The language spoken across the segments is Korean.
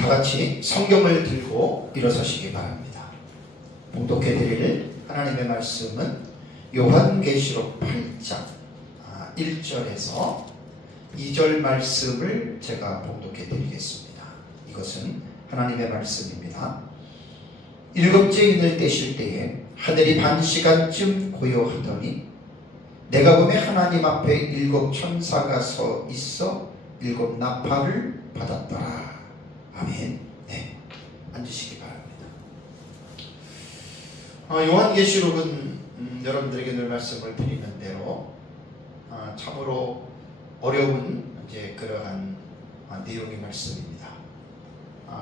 다 같이 성경을 들고 일어서시기 바랍니다. 봉독해 드릴 하나님의 말씀은 요한계시록 8장 1절에서 2절 말씀을 제가 봉독해 드리겠습니다. 이것은 하나님의 말씀입니다. 일곱째 인을 떼실 때에 하늘이 반 시간쯤 고요하더니 내가 보매 하나님 앞에 일곱 천사가 서 있어 일곱 나팔을 받았더라. 아멘. 네, 앉으시기 바랍니다. 요한계시록은 여러분들에게 늘 말씀을 드리는 대로 참으로 어려운 그러한 내용의 말씀입니다.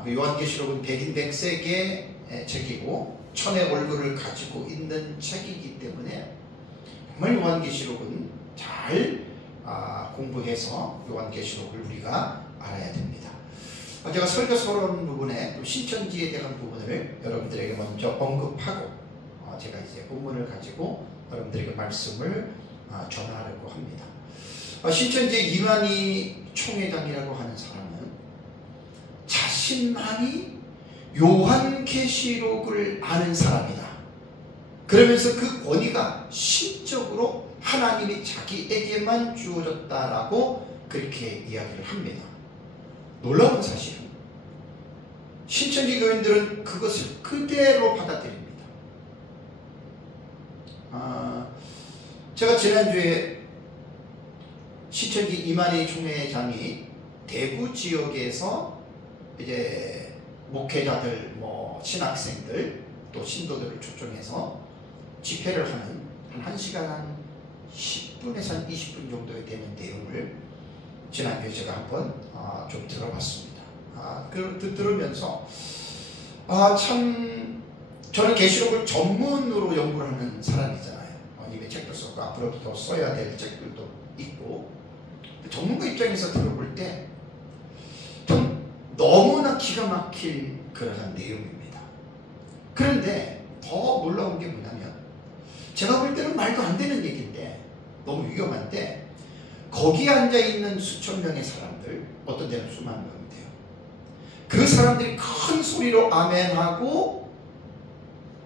요한계시록은 백인 백색의 책이고 천의 얼굴을 가지고 있는 책이기 때문에 정말 요한계시록은 잘 공부해서 요한계시록을 우리가 알아야 됩니다. 제가 설교서론 부분에 신천지에 대한 부분을 여러분들에게 먼저 언급하고 제가 이제 본문을 가지고 여러분들에게 말씀을 전하려고 합니다. 신천지의 이만희 총회장이라고 하는 사람은 자신만이 요한계시록을 아는 사람이다. 그러면서 그 권위가 신적으로 하나님이 자기에게만 주어졌다라고 그렇게 이야기를 합니다. 놀라운 사실은 신천지 교인들은 그것을 그대로 받아들입니다. 제가 지난주에 신천지 이만희 총회장이 대구 지역에서 이제 목회자들, 신학생들, 또 신도들을 초청해서 집회를 하는 한 1시간 한 10분에서 한 20분 정도 되는 내용을 지난주에 제가 한번 좀 들어봤습니다. 들으면서 참 저는 계시록을 전문으로 연구를 하는 사람이잖아요. 이미 책도 썼고 앞으로도 더 써야 될 책들도 있고 전문가 입장에서 들어볼 때 좀 너무나 기가 막힐 그러한 내용입니다. 그런데 더 놀라운 게 뭐냐면 제가 볼 때는 말도 안 되는 얘기인데 너무 위험한데 거기에 앉아있는 수천 명의 사람들, 어떤 데는 수만 명인데요, 그 사람들이 큰 소리로 아멘하고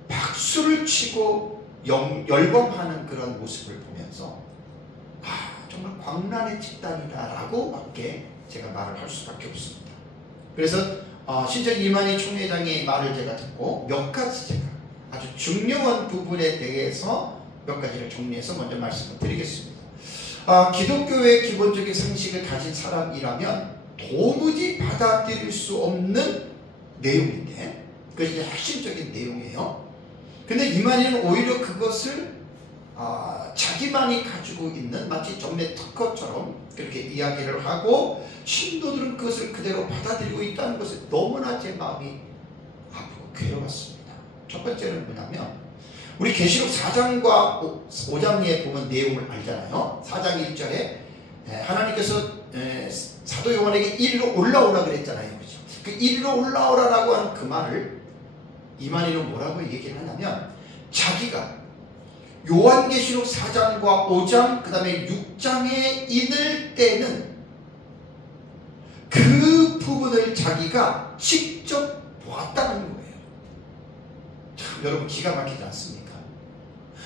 박수를 치고 열광하는 그런 모습을 보면서 정말 광란의 집단이다라고 밖에 제가 말을 할 수밖에 없습니다. 그래서 신천지 이만희 총회장의 말을 제가 듣고 몇 가지 제가 아주 중요한 부분에 대해서 몇 가지를 정리해서 먼저 말씀을 드리겠습니다. 기독교의 기본적인 상식을 가진 사람이라면 도무지 받아들일 수 없는 내용인데 그것이 핵심적인 내용이에요. 근데 이만희는 오히려 그것을 자기만이 가지고 있는 마치 전매 특허처럼 그렇게 이야기를 하고 신도들은 그것을 그대로 받아들이고 있다는 것에 너무나 제 마음이 아프고 괴로웠습니다. 첫 번째는 뭐냐면 우리 계시록 4장과 5장에 보면 내용을 알잖아요. 4장 1절에 하나님께서 사도 요한에게 이리로 올라오라 그랬잖아요. 그죠? 그 이리로 올라오라라고 하는 그 말을 이만희는 뭐라고 얘기를 하냐면 자기가 요한계시록 4장과 5장 그 다음에 6장에 있을 때는 그 부분을 자기가 직접 보았다는 거예요. 참 여러분 기가 막히지 않습니까?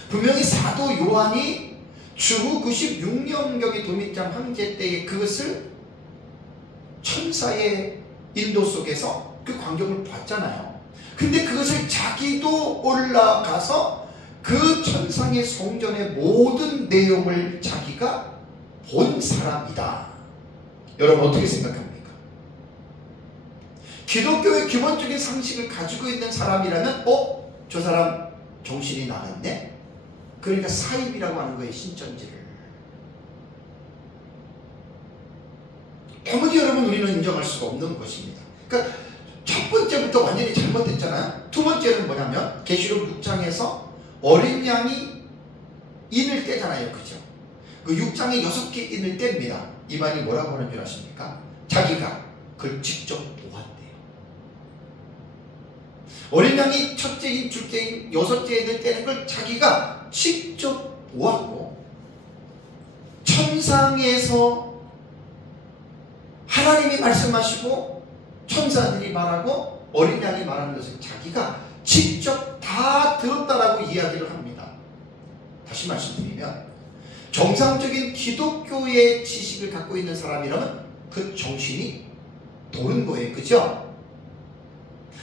분명히 사도 요한이 주후 96년경의 도미장 황제 때에 그것을 천사의 인도 속에서 그 광경을 봤잖아요. 근데 그것을 자기도 올라가서 그 천상의 성전의 모든 내용을 자기가 본 사람이다. 여러분 어떻게 생각합니까? 기독교의 기본적인 상식을 가지고 있는 사람이라면 저 사람 정신이 나갔네? 그러니까 사입이라고 하는 거예요. 신천지를. 도무지 여러분 우리는 인정할 수가 없는 것입니다. 그러니까 첫 번째부터 완전히 잘못됐잖아요. 두 번째는 뭐냐면 계시록 6장에서 어린 양이 인을 떼잖아요. 그죠? 그 6장에 6개 인을 뗍니다. 이 말이 뭐라고 하는 줄 아십니까? 자기가 그걸 직접 보았대요. 어린 양이 첫째 인, 둘째 인, 여섯째 인을 떼는 걸 자기가 직접 보았고 천상에서 하나님이 말씀하시고 천사들이 말하고 어린 양이 말하는 것을 자기가 직접 다 들었다라고 이야기를 합니다. 다시 말씀드리면 정상적인 기독교의 지식을 갖고 있는 사람이라면 그 정신이 도는 거예요. 그죠?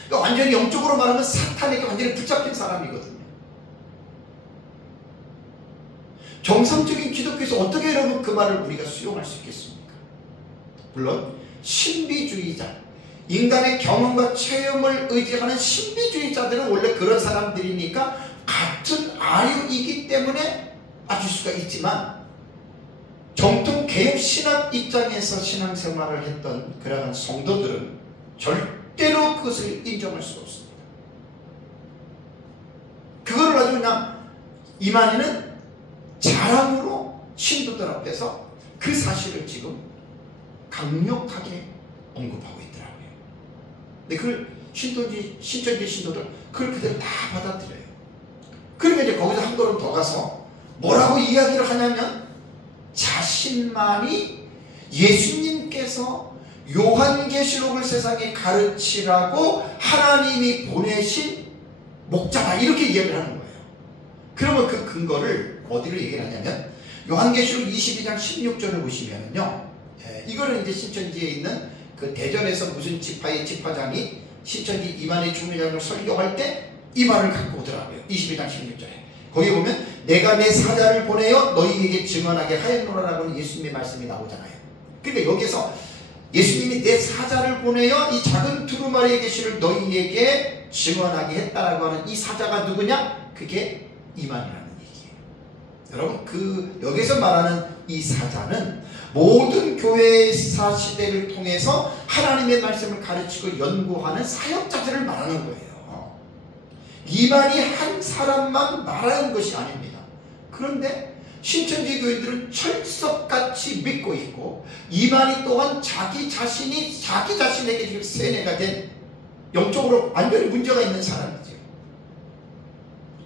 그러니까 완전히 영적으로 말하면 사탄에게 완전히 붙잡힌 사람이거든요. 정상적인 기독교에서 어떻게 여러분 그 말을 우리가 수용할 수 있겠습니까? 물론 신비주의자, 인간의 경험과 체험을 의지하는 신비주의자들은 원래 그런 사람들이니까 같은 아유이기 때문에 아실 수가 있지만, 정통 개혁 신학 입장에서 신앙생활을 했던 그러한 성도들은 절대로 그것을 인정할 수가 없습니다. 그거를 아주 그냥 이만희는 자랑으로 신도들 앞에서 그 사실을 지금 강력하게 언급하고 있더라고요. 근데 그걸 신천지 신도들 그걸 그대로 다 받아들여요. 그러면 이제 거기서 한 걸음 더 가서 뭐라고 이야기를 하냐면, 자신만이 예수님께서 요한계시록을 세상에 가르치라고 하나님이 보내신 목자다, 이렇게 이야기를 하는 거예요. 그러면 그 근거를 어디로 얘기를 하냐면 요한계시록 22장 16절을 보시면요, 이거는 이제 신천지에 있는 그 대전에서 무슨 지파의 지파장이 신천지 이만희 총회장을 설교할 때 이 말을 갖고 오더라고요. 22장 16절에 거기 보면 내가 내 사자를 보내어 너희에게 증언하게 하였노라라고는 예수님의 말씀이 나오잖아요. 그러니까 여기서 예수님이 내 사자를 보내어 이 작은 두루마리의 계시를 너희에게 증언하게 했다라고 하는 이 사자가 누구냐? 그게 이만희라는 얘기예요. 여러분, 여기서 말하는 이 사자는 모든 교회사 시대를 통해서 하나님의 말씀을 가르치고 연구하는 사역자들을 말하는 거예요. 이만희 한 사람만 말하는 것이 아닙니다. 그런데 신천지 교인들은 철석같이 믿고 있고, 이만희 또한 자기 자신에게 지금 세뇌가 된, 영적으로 완전히 문제가 있는 사람이죠.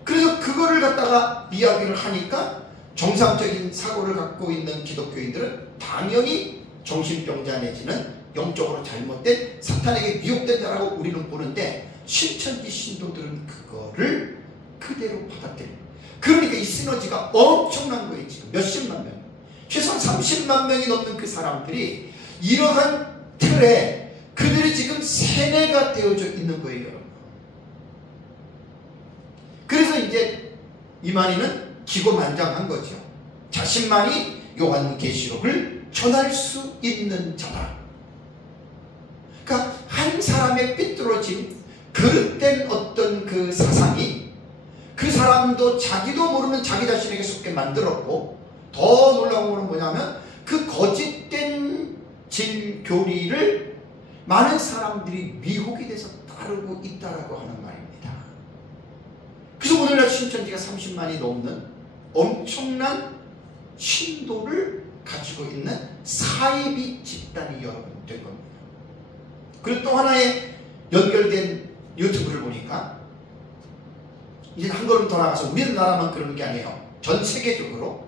그래서 그거를 갖다가 이야기를 하니까 정상적인 사고를 갖고 있는 기독교인들은 당연히 정신병자 내지는 영적으로 잘못된 사탄에게 미혹된 자라고 우리는 보는데, 신천지 신도들은 그거를 그대로 받아들여요. 그러니까 이 시너지가 엄청난 거예요. 지금 몇십만 명, 최소한 30만 명이 넘는 그 사람들이 이러한 틀에 그들이 지금 세뇌가 되어져 있는 거예요, 여러분. 그래서 이제 이만희는 기고만장한 거죠. 자신만이 요한계시록을 전할 수 있는 자다. 그러니까 한 사람의 삐뚤어진 그릇된 어떤 그 사상이 그 사람도 자기도 모르는 자기 자신에게 속게 만들었고, 더 놀라운 것은 뭐냐면 그 거짓된 진교리를 많은 사람들이 미혹이 돼서 따르고 있다라고 하는 말입니다. 그래서 오늘날 신천지가 30만이 넘는 엄청난 신도를 가지고 있는 사이비 집단이 여러분 될 겁니다. 그리고 또 하나의 연결된 유튜브를 보니까, 이제 한 걸음 더 나가서 우리나라만 그러는 게 아니에요. 전 세계적으로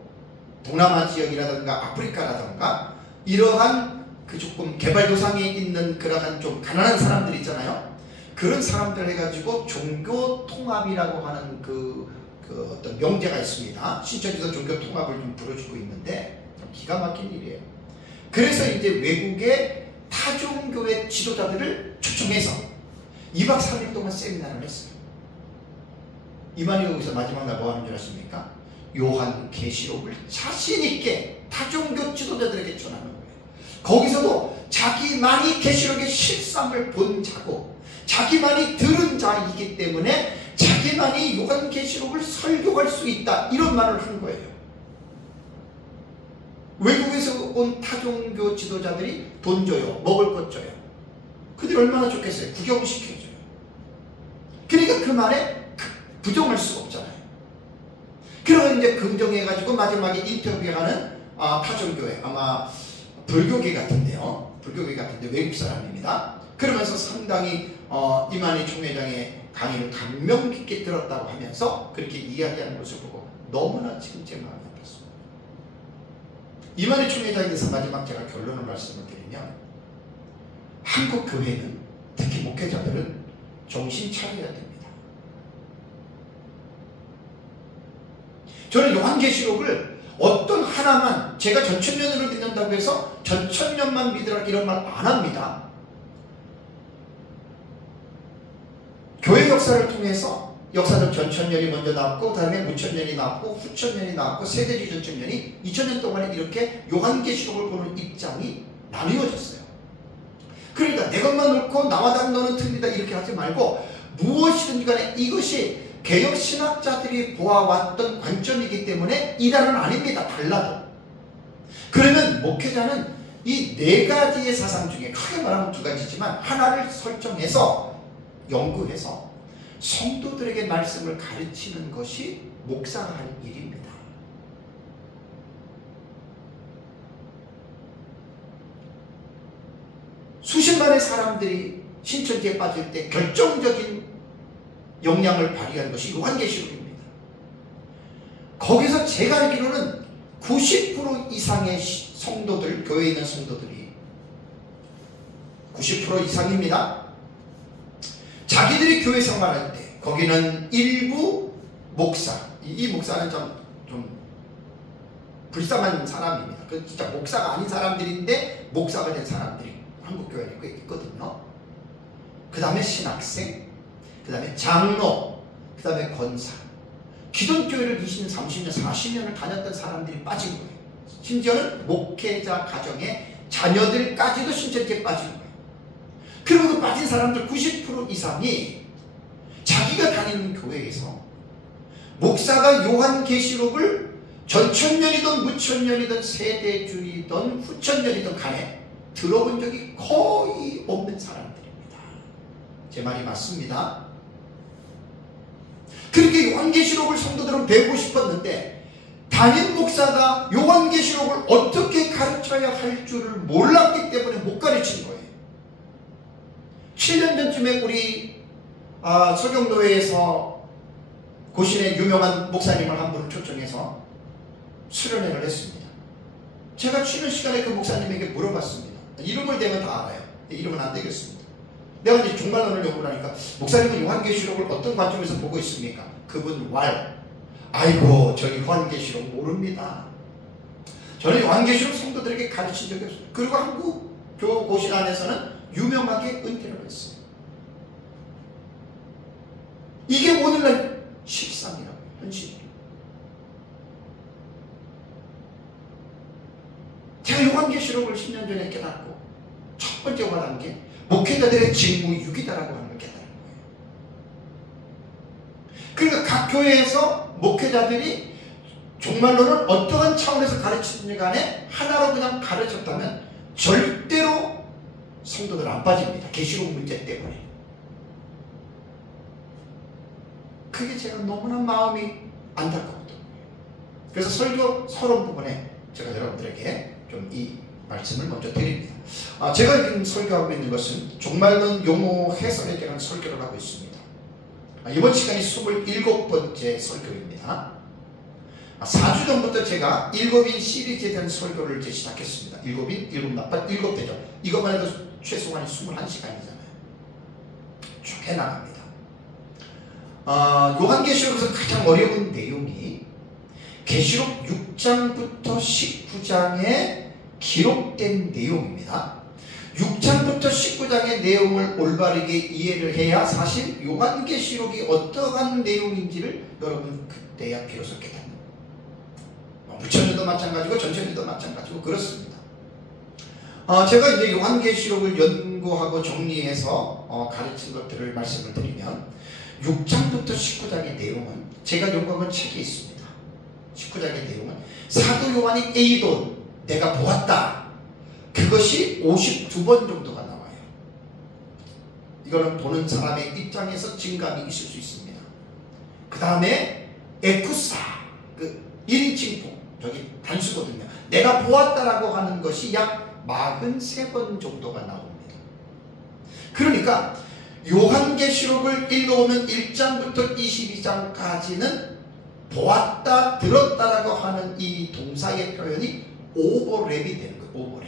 동남아 지역이라든가 아프리카라든가 이러한 그 조금 개발도상에 있는 그러한 좀 가난한 사람들 있잖아요. 그런 사람들 해가지고 종교 통합이라고 하는 그 어떤 명제가 있습니다. 신천지에서 종교 통합을 좀 불어주고 있는데 기가 막힌 일이에요. 그래서 이제 외국의 타종교의 지도자들을 초청해서 2박 3일 동안 세미나를 했어요. 이만희가 여기서 마지막 날 뭐 하는 줄 아십니까? 요한계시록을 자신있게 타종교 지도자들에게 전하는 거예요. 거기서도 자기만이 계시록의 실상을 본 자고 자기만이 들은 자이기 때문에 자기만이 요한계시록을 설교할 수 있다, 이런 말을 한 거예요. 외국에서 온 타종교 지도자들이 돈 줘요, 먹을 것 줘요. 그들이 얼마나 좋겠어요. 구경시켜줘요. 그러니까 그 말에 부정할 수가 없잖아요. 그러면 이제 긍정해가지고 마지막에 인터뷰하는 타종교회, 아마 불교계 같은데요. 불교계 같은데 외국 사람입니다. 그러면서 상당히 이만희 총회장의 강의를 감명 깊게 들었다고 하면서 그렇게 이야기하는 것을 보고 너무나 지금 제 마음이 아팠습니다. 이만희 총회장에 대해서 마지막 제가 결론을 말씀을 드리면, 한국 교회는 특히 목회자들은 정신 차려야 됩니다. 저는 요한계시록을 어떤 하나만, 제가 전천년을 믿는다고 해서 전천년만 믿으라 이런 말 안 합니다. 교회 역사를 통해서 역사적 전천년이 먼저 나왔고, 그 다음에 무천년이 나왔고, 후천년이 나왔고, 세대주의 전천년이 2000년 동안에 이렇게 요한계시록을 보는 입장이 나뉘어졌어요. 그러니까 내 것만 옳고 나와 다른 너는 틀리다 이렇게 하지 말고, 무엇이든 간에 이것이 개혁신학자들이 보아왔던 관점이기 때문에 이단은 아닙니다. 달라도. 그러면 목회자는 이 네 가지의 사상 중에 크게 말하면 두 가지지만 하나를 설정해서 연구해서 성도들에게 말씀을 가르치는 것이 목사가 할 일입니다. 수십만의 사람들이 신천지에 빠질 때 결정적인 영향을 발휘한 것이 요한계시록입니다. 거기서 제가 알기로는 90% 이상의 성도들, 교회에 있는 성도들이 90% 이상입니다. 자기들이 교회 생활할 때 거기는 일부 목사, 이 목사는 좀 불쌍한 사람입니다. 그 진짜 목사가 아닌 사람들인데 목사가 된 사람들이 한국교회에 꽤 있거든요. 그 다음에 신학생, 그 다음에 장로, 그 다음에 권사. 기존교회를 20년, 30년, 40년을 다녔던 사람들이 빠진 거예요. 심지어는 목회자 가정의 자녀들까지도 신천지에 빠진 거예요. 그리고 그 빠진 사람들 90% 이상이 자기가 다니는 교회에서 목사가 요한계시록을 전천년이든 무천년이든 세대주의든 후천년이든 간에 들어본 적이 거의 없는 사람들입니다. 제 말이 맞습니다. 그렇게 요한계시록을 성도들은 배우고 싶었는데 담임 목사가 요한계시록을 어떻게 가르쳐야 할 줄을 몰랐기 때문에 못 가르친 거예요. 7년 전쯤에 우리 서경노회에서 고신의 유명한 목사님을 한 분을 초청해서 수련회를 했습니다. 제가 쉬는 시간에 그 목사님에게 물어봤습니다. 이름을 대면 다 알아요. 이름은 안 되겠습니다. 내가 이제 종말론을 연구를 하니까 목사님은 요한계시록을 어떤 관점에서 보고 있습니까? 그분 아이고 저희 요한계시록 모릅니다. 저는 요한계시록 성도들에게 가르친 적이 없어요. 그리고 한국 교고신 안에서는 유명하게 은퇴를 했어요. 이게 오늘날 실상이라고요. 현실이에요. 제가 요한계시록을 10년 전에 깨닫고 첫 번째 와닿은 게 목회자들의 직무유기다라고 하는 걸 깨달은 거예요. 그러니까 각 교회에서 목회자들이 종말론을 어떠한 차원에서 가르치든지 간에 하나로 그냥 가르쳤다면 절대로 성도들 안 빠집니다. 계시록 문제 때문에. 그게 제가 너무나 마음이 안타깝거든요. 그래서 설교 서론 부분에 제가 여러분들에게 좀 이 말씀을 먼저 드립니다. 제가 지금 설교하고 있는 것은 종말론 용어 해설에 대한 설교를 하고 있습니다. 이번 시간이 27번째 설교입니다. 4주 전부터 제가 일곱인 시리즈에 대한 설교를 이제 시작했습니다. 일곱인, 일곱 대죠. 이것만 해도 최소한 21시간이잖아요. 쭉 해나갑니다. 요한계시록에서 가장 어려운 내용이 계시록 6장부터 19장에 기록된 내용입니다. 6장부터 19장의 내용을 올바르게 이해를 해야 사실 요한계시록이 어떠한 내용인지를 여러분 그때야 비로소 깨닫는 거예요. 부처님도 마찬가지고 전천년도 마찬가지고 그렇습니다. 제가 이제 요한계시록을 연구하고 정리해서 가르친 것들을 말씀을 드리면 6장부터 19장의 내용은 제가 연구한 책이 있습니다. 19장의 내용은 사도 요한이 에이돈 내가 보았다. 그것이 52번 정도가 나와요. 이거는 보는 사람의 입장에서 증감이 있을 수 있습니다. 그 다음에 에쿠사 그 1인칭 저기 단수거든요. 내가 보았다라고 하는 것이 약 43번 정도가 나옵니다. 그러니까 요한계시록을 읽어오면 1장부터 22장까지는 보았다, 들었다라고 하는 이 동사의 표현이 오버랩이 되는 거예요. 오버랩.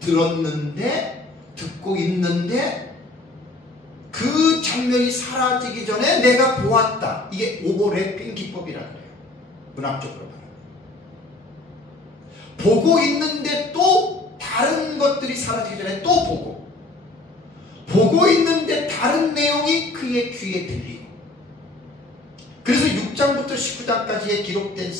들었는데, 듣고 있는데 장면이 사라지기 전에 내가 보았다. 이게 오버래핑 기법이라 그래요. 문학적으로 말하면. 보고 있는데 또 다른 것들이 사라지기 전에 또 보고 있는데 다른 내용이 그의 귀에 들리고. 그래서 6장부터 19장까지의 기록된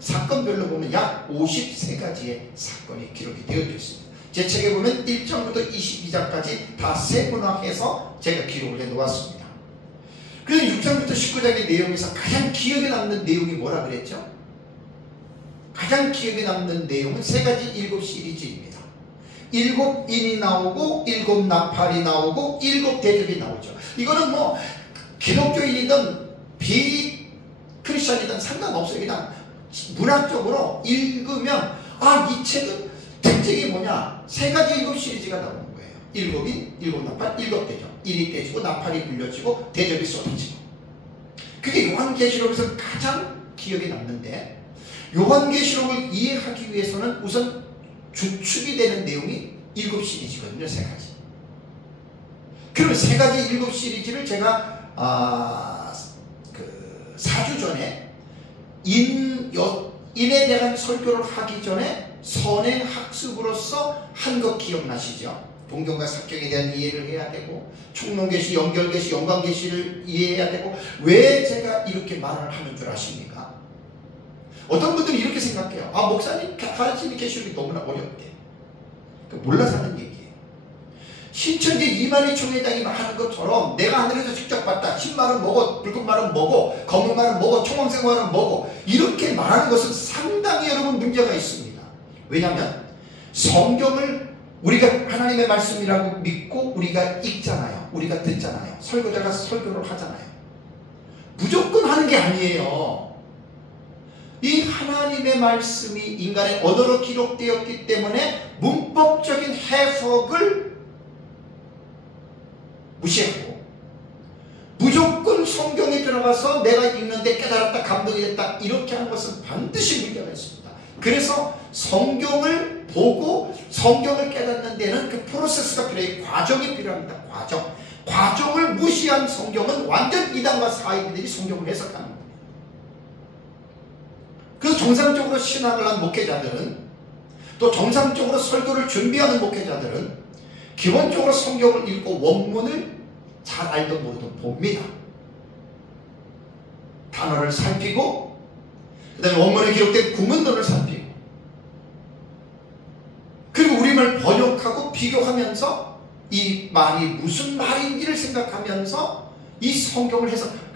사건별로 보면 약 53가지의 사건이 기록이 되어져 있습니다. 제 책에 보면 1장부터 22장까지 다 세분화해서 제가 기록을 해놓았습니다. 그래서 6장부터 19장의 내용에서 가장 기억에 남는 내용이 뭐라 그랬죠? 가장 기억에 남는 내용은 3가지 7 시리즈입니다. 7인이 나오고 7 나팔이 나오고 7 대접이 나오죠. 이거는 뭐 기독교인이든 비크리스천이든 상관없어요. 그냥 문학적으로 읽으면 이 책은 특징이 뭐냐? 3가지 7 시리즈가 나오는 거예요. 7인, 7 나팔, 7 대접. 1이 떼지고 나팔이 불려지고 대접이 쏟아지고. 그게 요한계시록에서 가장 기억에 남는데, 요한계시록을 이해하기 위해서는 우선 주축이 되는 내용이 7 시리즈거든요. 3가지. 그러면 3가지 7 시리즈를 제가 4주 전에 인에 대한 설교를 하기 전에 선행학습으로서 한 것 기억나시죠? 동경과 삽경에 대한 이해를 해야 되고, 총론계시, 연결계시, 영광계시를 이해해야 되고. 왜 제가 이렇게 말을 하는 줄 아십니까? 어떤 분들은 이렇게 생각해요. 목사님 가르치는 계시록이 너무나 어렵대. 몰라서 하는 얘기예요. 신천지 이만희 총회장이 말하는 것처럼 내가 하늘에서 직접 봤다. 흰 말은 뭐고 붉은 말은 뭐고 검은 말은 뭐고 청황색 말은 뭐고 이렇게 말하는 것은 상당히 여러분 문제가 있습니다. 왜냐하면 성경을 우리가 하나님의 말씀이라고 믿고 우리가 읽잖아요. 우리가 듣잖아요. 설교자가 설교를 하잖아요. 무조건 하는 게 아니에요. 이 하나님의 말씀이 인간의 언어로 기록되었기 때문에 문법적인 해석을 무시하고 무조건 성경에 들어가서 내가 읽는데 깨달았다, 감동이 됐다 이렇게 하는 것은 반드시 문제가 있습니다. 그래서 성경을 보고 성경을 깨닫는 데는 그 프로세스가 필요해요. 과정이 필요합니다. 과정을 무시한 성경은 완전 이단과 사이비들이 성경을 해석하는 거예요. 그래서 정상적으로 신학을 한 목회자들은, 또 정상적으로 설교를 준비하는 목회자들은 기본적으로 성경을 읽고 원문을 잘 알든 모르든 봅니다. 단어를 살피고, 그 다음에 원문에 기록된 구문론을 살피고, 그리고 우리말 번역하고 비교하면서 이 말이 무슨 말인지를 생각하면서 이 성경을 해석합니다.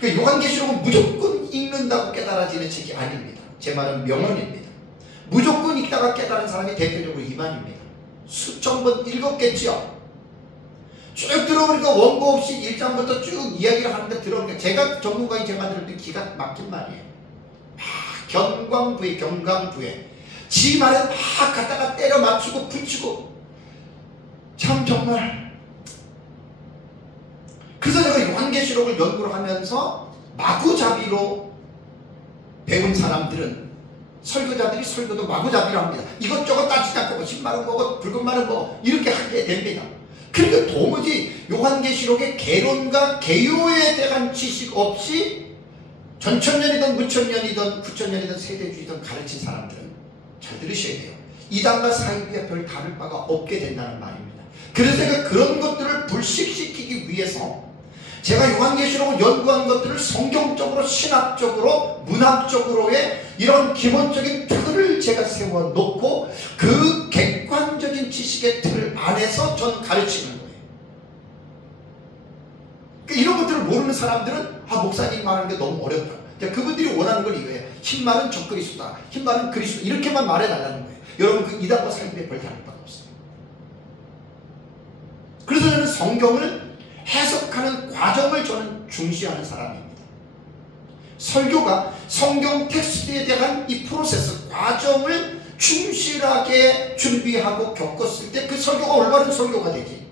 그러니까 요한계시록은 무조건 읽는다고 깨달아지는 책이 아닙니다. 제 말은 명언입니다. 무조건 읽다가 깨달은 사람이 대표적으로 이만입니다. 수천 번 읽었겠죠. 쭉 들어보니까 원고 없이 1장부터 쭉 이야기를 하는데 들어보니까 제가 전문가인 제가 들을 때 기가 막힌 말이에요. 경광부에 지 말에 막 갖다가 때려 맞추고 붙이고 참 정말. 그래서 제가 요한계시록을 연구를 하면서 마구잡이로 배운 사람들은, 설교자들이 설교도 마구잡이로 합니다. 이것저것 따지지 않고 흰 말은 뭐고 붉은 말은 뭐고 이렇게 하게 됩니다. 그러니까 도무지 요한계시록의 개론과 개요에 대한 지식 없이 전천년이든 무천년이든 구천년이든 세대주의든 가르친 사람들은 잘 들으셔야 돼요. 이단과 사이비와 별 다를 바가 없게 된다는 말입니다. 그래서 제가 그런 것들을 불식시키기 위해서 제가 요한계시록을 연구한 것들을 성경적으로, 신학적으로, 문학적으로의 이런 기본적인 틀을 제가 세워놓고 그 객관적인 지식의 틀 안에서 전 가르치는 거예요. 그러니까 이런 것들을 모르는 사람들은 목사님 말하는 게 너무 어렵다. 그분들이 원하는 건 이거예요. 흰 말은 적그리스도다, 흰 말은 그리스도, 이렇게만 말해달라는 거예요. 여러분 그 이단과 사이비의 별 다를 바가 없어요. 그래서 저는 성경을 해석하는 과정을 저는 중시하는 사람입니다. 설교가 성경 텍스트에 대한 이 프로세스, 과정을 충실하게 준비하고 겪었을 때 그 설교가 올바른 설교가 되지.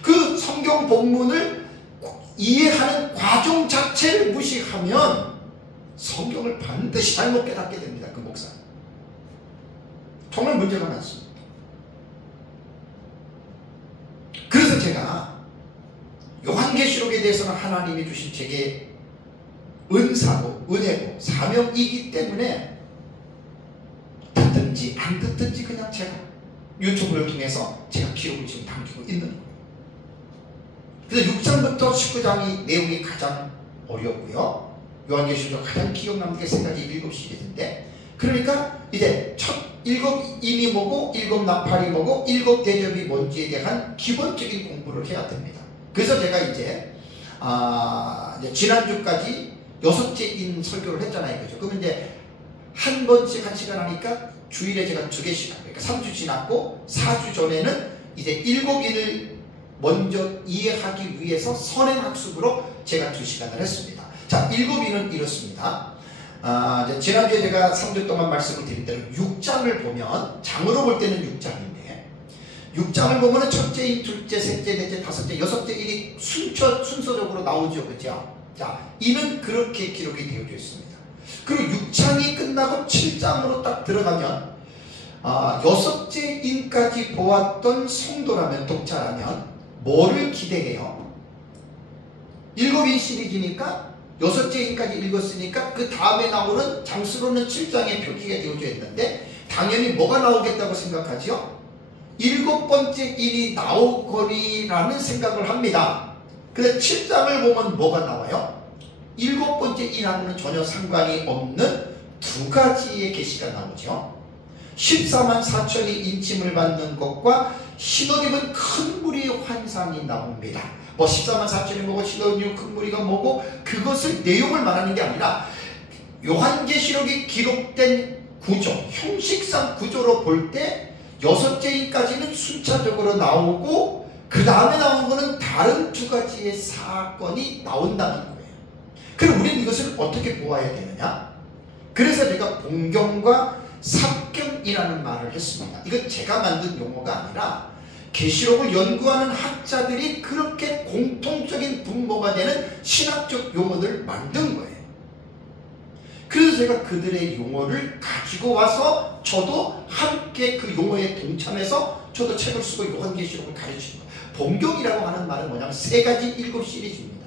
그 성경 본문을 이해하는 과정 자체를 무시하면 성경을 반드시 잘못 깨닫게 됩니다. 그 목사 정말 문제가 많습니다. 그래서 제가 요한계시록에 대해서는 하나님이 주신 제게 은사고 은혜고 사명이기 때문에 듣든지 안 듣든지 그냥 제가 유튜브를 통해서 제가 기록을 지금 남기고 있는 거예요. 그래서 6장부터 19장이 내용이 가장 어렵고요. 요한계시록 가장 기억 남는 게 세 가지 일곱 시리즈인데, 그러니까 이제 첫 일곱 인이 뭐고 일곱 나팔이 뭐고 일곱 대접이 뭔지에 대한 기본적인 공부를 해야 됩니다. 그래서 제가 이제 지난주까지 6째 인 설교를 했잖아요. 그죠? 그러면 이제 한 번씩 1시간 하니까 주일에 제가 2개씩, 그러니까 3주 지났고 4주 전에는 이제 일곱 인을 먼저 이해하기 위해서 선행학습으로 제가 2시간을 했습니다. 자, 일곱 인은 이렇습니다. 지난주에 제가 3주 동안 말씀을 드린 대로 6장을 보면, 장으로 볼 때는 6장인데 6장을 보면 첫째 인, 둘째, 셋째, 넷째, 다섯째, 여섯째 인이 순서적으로 나오죠. 그죠? 자, 이는 그렇게 기록이 되어져 있습니다. 그리고 6장이 끝나고 7장으로 딱 들어가면 여섯째 인까지 보았던 성도라면, 독자라면 뭐를 기대해요? 일곱인 시리즈니까 여섯째 인까지 읽었으니까 그 다음에 나오는 장수로는 7장에 표기가 되어져 있는데 당연히 뭐가 나오겠다고 생각하죠? 일곱 번째 인이 나오거리라는 생각을 합니다. 근데 7장을 보면 뭐가 나와요? 일곱 번째 인하고는 전혀 상관이 없는 두 가지의 계시가 나오죠. 14만 4천이 인침을 받는 것과 신옷입은 큰 무리의 환상이 나옵니다. 뭐 14만 4천이 뭐고 신옷입은 큰 무리가 뭐고 그것을 내용을 말하는 게 아니라 요한계시록이 기록된 구조, 형식상 구조로 볼 때 여섯째 인까지는 순차적으로 나오고 그 다음에 나온 거는 다른 두 가지의 사건이 나온다는 거예요. 그럼 우리는 이것을 어떻게 보아야 되느냐? 그래서 제가 봉경과 삽경이라는 말을 했습니다. 이건 제가 만든 용어가 아니라 계시록을 연구하는 학자들이 그렇게 공통적인 분모가 되는 신학적 용어를 만든 거예요. 그래서 제가 그들의 용어를 가지고 와서 저도 함께 그 용어에 동참해서 저도 책을 쓰고 요한계시록을 가르치는 거예요. 봉경이라고 하는 말은 뭐냐면 세 가지 일곱 시리즈입니다.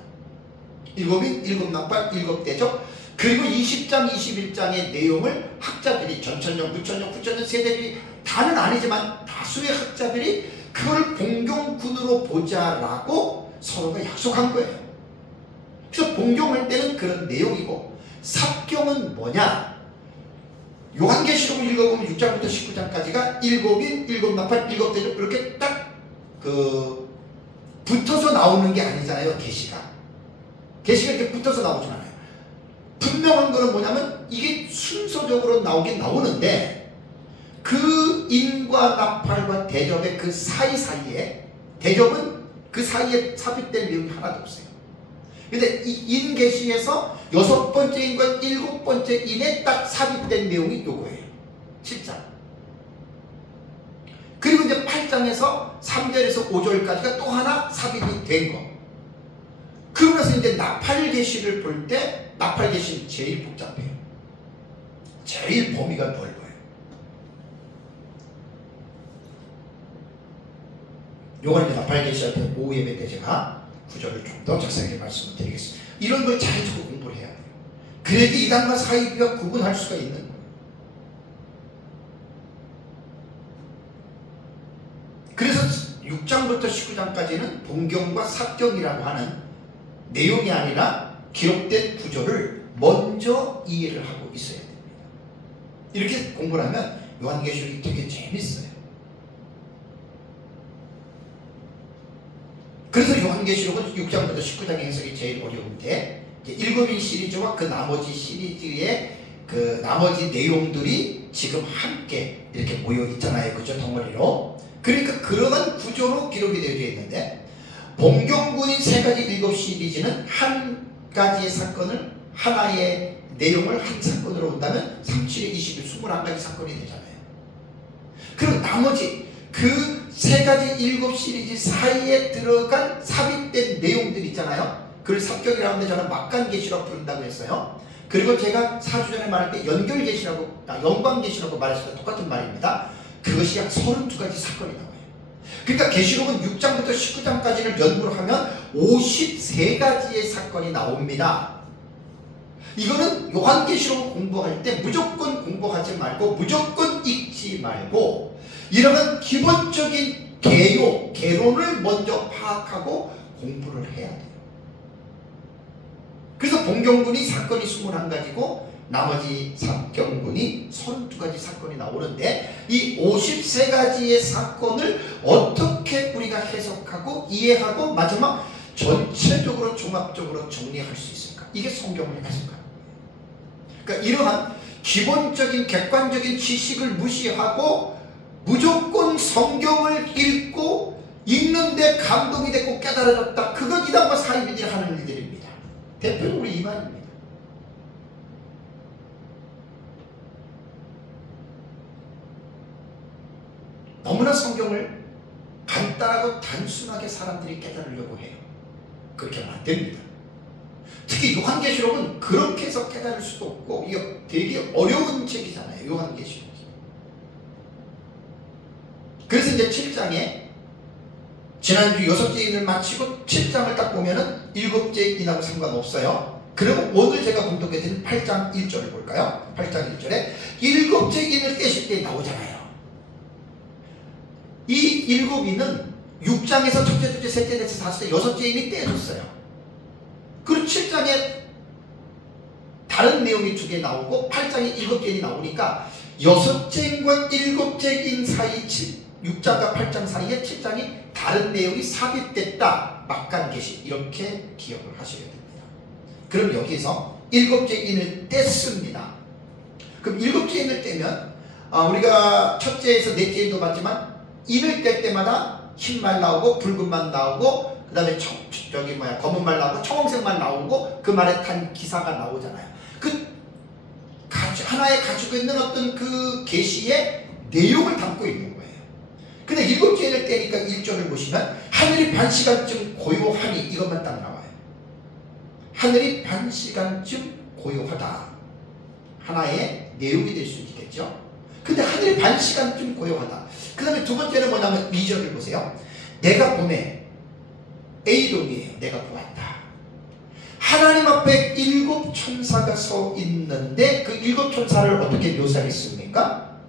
일곱인, 일곱 나팔, 일곱 대접, 그리고 20장, 21장의 내용을 학자들이 전천년, 부천년, 후천년, 세대들이 다는 아니지만 다수의 학자들이 그걸 봉경군으로 보자라고 서로가 약속한 거예요. 그래서 봉경할 때는 그런 내용이고, 삽경은 뭐냐? 요한계시록을 읽어보면 6장부터 19장까지가 일곱인, 일곱 나팔, 일곱 대접 이렇게 딱 붙어서 나오는 게 아니잖아요. 계시가 이렇게 붙어서 나오진 않아요. 분명한 거는 뭐냐면 이게 순서적으로 나오긴 나오는데 그 인과 나팔과 대접의 그 사이사이에, 대접은 그 사이에 삽입된 내용이 하나도 없어요. 근데 이 인계시에서 여섯 번째 인과 일곱 번째 인에 딱 삽입된 내용이 요거예요. 7장. 그리고 이제 8장에서 3절에서 5절까지가 또 하나 삽입이 된 거. 그러면서 이제 나팔 계시를 볼 때 나팔 계시는 제일 복잡해요. 제일 범위가 넓어요. 요건 이제 나팔 계시할 때 오후 예배 때 제가 구절을 좀 더 자세하게 말씀을 드리겠습니다. 이런 걸 잘 듣고 공부를 해야 돼요. 그래야지 이단과 사이비가 구분할 수가 있는 거예요. 그래서 6장부터 19장까지는 봉경과 삽경이라고 하는 내용이 아니라 기록된 구조를 먼저 이해를 하고 있어야 됩니다. 이렇게 공부를 하면 요한계시록이 되게 재밌어요. 그래서 요한계시록은 6장부터 19장의 해석이 제일 어려운데, 일곱인 시리즈와 그 나머지 시리즈의 그 나머지 내용들이 지금 함께 이렇게 모여 있잖아요. 그죠? 덩어리로. 그러니까 그러한 구조로 기록이 되어져 있는데, 봉경군인 세 가지 일곱 시리즈는 한 가지의 사건을, 하나의 내용을 한 사건으로 본다면 3, 7에 21, 21가지 사건이 되잖아요. 그리고 나머지 그 세 가지 일곱 시리즈 사이에 들어간 삽입된 내용들 있잖아요. 그걸 삽경이라고 하는데 저는 막간계시라고 부른다고 했어요. 그리고 제가 4주 전에 말할 때 연결계시라고, 영광계시라고 말했을 때 똑같은 말입니다. 그것이 약 32가지 사건이 나와요. 그러니까 계시록은 6장부터 19장까지를 연구를 하면 53가지의 사건이 나옵니다. 이거는 요한계시록을 공부할 때 무조건 공부하지 말고 무조건 읽지 말고 이러한 기본적인 개론을 먼저 파악하고 공부를 해야 돼요. 그래서 본경군이 사건이 21가지고 나머지 사경군이 32가지 사건이 나오는데 이 53가지의 사건을 어떻게 우리가 해석하고 이해하고 마지막 전체적으로 종합적으로 정리할 수 있을까? 이게 성경을 해석하는 거예요. 그러니까 이러한 기본적인 객관적인 지식을 무시하고 무조건 성경을 읽고 읽는데 감동이 되고 깨달아졌다. 그건 이단과 사이비들이 하는 일들입니다. 대표적으로 이 말입니다. 너무나 성경을 간단하고 단순하게 사람들이 깨달으려고 해요. 그렇게 하면 안 됩니다. 특히 요한계시록은 그렇게 해서 깨달을 수도 없고 이거 되게 어려운 책이잖아요. 요한계시록이. 그래서 이제 7장에 지난주 6째 인을 마치고 7장을 딱 보면은 7째 인하고 상관없어요. 그럼 오늘 제가 공독해 드린 8장 1절을 볼까요? 8장 1절에 7째 인을 떼실 때 나오잖아요. 이 7인은 6장에서 첫째, 둘째, 셋째, 넷째, 다섯째, 6째 인이 떼졌어요. 그리고 7장에 다른 내용이 2개 나오고 8장에 7개 인이 나오니까 6째 인과 7째 인 사이 6장과 8장 사이에 7장이 다른 내용이 삽입됐다. 막간계시 이렇게 기억을 하셔야 됩니다. 그럼 여기서 7째 인을 뗐습니다. 그럼 7째 인을 떼면 우리가 첫째에서 넷째 인도 봤지만 인을 뗄 때마다 흰말 나오고 붉은 말 나오고 그 다음에 검은 말 나오고 청홍색 말 나오고 그 말에 탄 기사가 나오잖아요. 그 하나에 가지고 있는 어떤 그 계시의 내용을 담고 있는 거예요. 근데 7째 인을 떼니까 1절을 보시면 하늘이 반시간쯤 고요하니 이것만 딱 나와요. 하늘이 반시간쯤 고요하다. 하나의 내용이 될 수 있겠죠. 근데 하늘이 반시간쯤 고요하다. 그 다음에 두 번째는 뭐냐면 2절을 보세요. 내가 보매 A동이에요. 내가 보았다. 하나님 앞에 7 천사가 서 있는데 그 7 천사를 어떻게 묘사했습니까?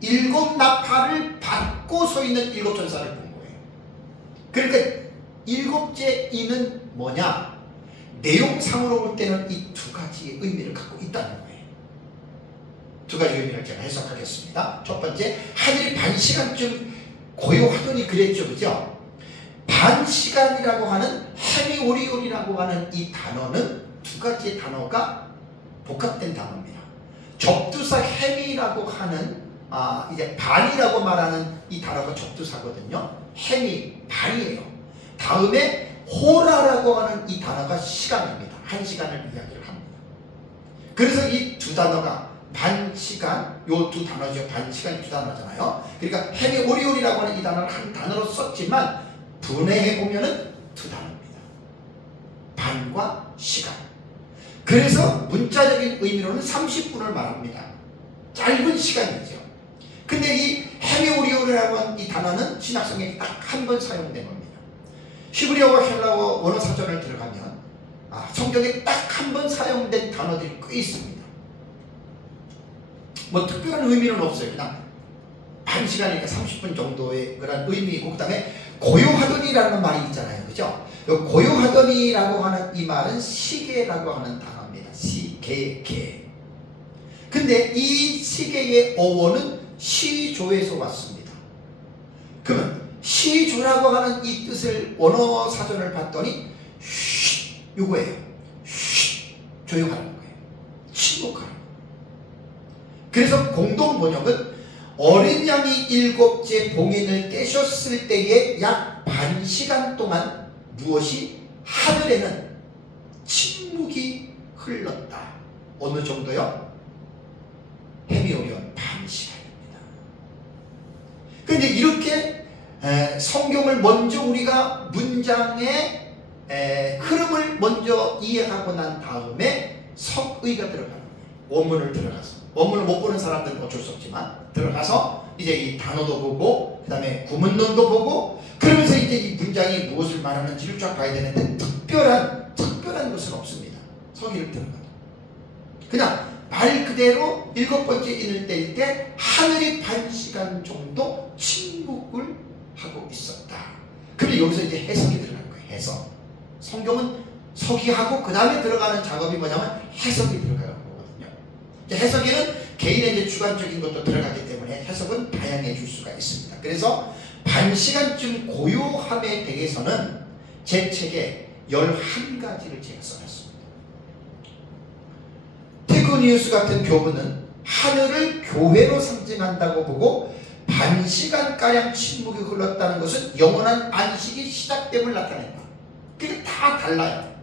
7 나팔을 받고 서 있는 7 천사를 본 거예요. 그러니까 7째 인은 뭐냐? 내용상으로 볼 때는 이 두 가지의 의미를 갖고 있다는 거예요. 두 가지 의미를 제가 해석하겠습니다. 첫 번째, 하늘이 반시간쯤 고요하더니 그랬죠. 그죠? 반시간이라고 하는 헤미오리온이라고 하는 이 단어는 두 가지의 단어가 복합된 단어입니다. 접두사 헤미라고 하는 이제 반이라고 말하는 이 단어가 접두사거든요. 헤미, 반이에요. 다음에 호라라고 하는 이 단어가 시간입니다. 한 시간을 이야기를 합니다. 그래서 이 두 단어가 반시간, 요 두 단어죠. 반시간이 두 단어잖아요. 그러니까 헤미오리온이라고 하는 이 단어를 한 단어로 썼지만 분해해보면은 두 단어입니다. 반과 시간. 그래서 문자적인 의미로는 30분을 말합니다. 짧은 시간이죠. 근데 이 헤미오리온이라고 하는 이 단어는 신약성경에 딱 한 번 사용된 겁니다. 히브리어와 헬라어 원어 사전을 들어가면 성경에 딱 한 번 사용된 단어들이 꽤 있습니다. 뭐 특별한 의미는 없어요. 그냥 반 시간이니까 30분 정도의 그런 의미이고, 그 다음에 고요하더니라는 말이 있잖아요. 그죠? 고요하더니라고 하는 이 말은 시계라고 하는 단어입니다. 시계. 근데 이 시계의 어원은 시조에서 왔습니다. 그러면 시조라고 하는 이 뜻을 원어 사전을 봤더니 요거예요. 조용하는 거예요. 침묵하는 거예요. 그래서 공동 번역은 어린 양이 7째 봉인을 떼셨을 때에 약 반 시간 동안 무엇이 하늘에는 침묵이 흘렀다. 어느 정도요? 헤미오리온 반 시간입니다. 그런데 이렇게 성경을 먼저 우리가 문장의 흐름을 먼저 이해하고 난 다음에 석의가 들어가는 거예요. 원문을 들어가서. 원문을 못 보는 사람들은 어쩔 수 없지만 들어가서 이제 이 단어도 보고 그 다음에 구문론도 보고 그러면서 이제 이 문장이 무엇을 말하는지를 쫙 봐야 되는데 특별한 것은 없습니다. 서기를 들어가도 그냥 말 그대로 7번째 인을 뗄 때 하늘이 반 시간 정도 침묵을 하고 있었다. 그리고 여기서 이제 해석이 들어가는 거예요. 해석. 성경은 서기하고 그 다음에 들어가는 작업이 뭐냐면 해석이 들어가는 거거든요. 이제 해석에는 개인의 이제 주관적인 것도 들어가기 때문에 해석은 다양해질 수가 있습니다. 그래서 반 시간쯤 고요함에 대해서는 제 책에 11가지를 제가 써놨습니다. 테크니우스 같은 교부는 하늘을 교회로 상징한다고 보고 반 시간가량 침묵이 흘렀다는 것은 영원한 안식이 시작됨을 나타낸다. 그게 다 달라요.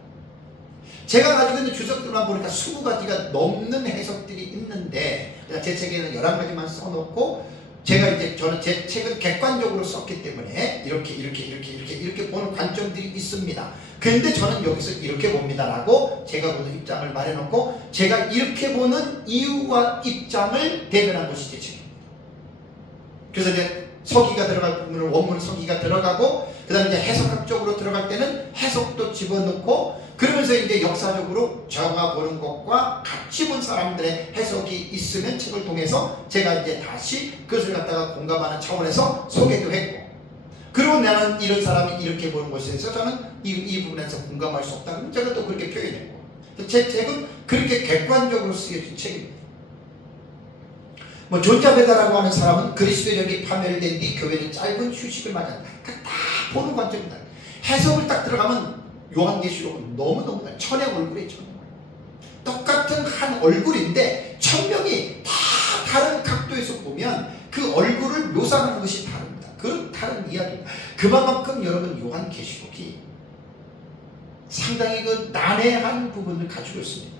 제가 가지고 있는 주석들만 보니까 20가지가 넘는 해석들이 있는데 제 책에는 11가지만 써놓고 저는 제 책은 객관적으로 썼기 때문에 이렇게 보는 관점들이 있습니다. 근데 저는 여기서 이렇게 봅니다라고 제가 보는 입장을 말해놓고 제가 이렇게 보는 이유와 입장을 대변한 것이 제 책입니다. 그래서 이제 서기가 들어갈 부분은 원문 서기가 들어가고 그 다음에 이제 해석학적으로 들어갈 때는 해석도 집어넣고 그러면서 이제 역사적으로 제가 보는 것과 같이 본 사람들의 해석이 있으면 책을 통해서 제가 이제 다시 그것을 갖다가 공감하는 차원에서 소개도 했고 그리고 나는 이런 사람이 이렇게 보는 것에 대해서 저는 이 부분에서 공감할 수 없다. 그럼 제가 또 그렇게 표현했고 제 책은 그렇게 객관적으로 쓰여진 책입니다. 존자배다라고 하는 사람은 그리스도인이 파멸된 뒤 교회는 짧은 휴식을 맞았다. 다 보는 관점이다. 해석을 딱 들어가면 요한계시록은 너무너무 천의 얼굴이에요. 천의 얼굴. 똑같은 한 얼굴인데 천명이 다 다른 각도에서 보면 그 얼굴을 묘사하는 것이 다릅니다. 그런 다른 이야기입니다. 그만큼 여러분 요한계시록이 상당히 그 난해한 부분을 가지고 있습니다.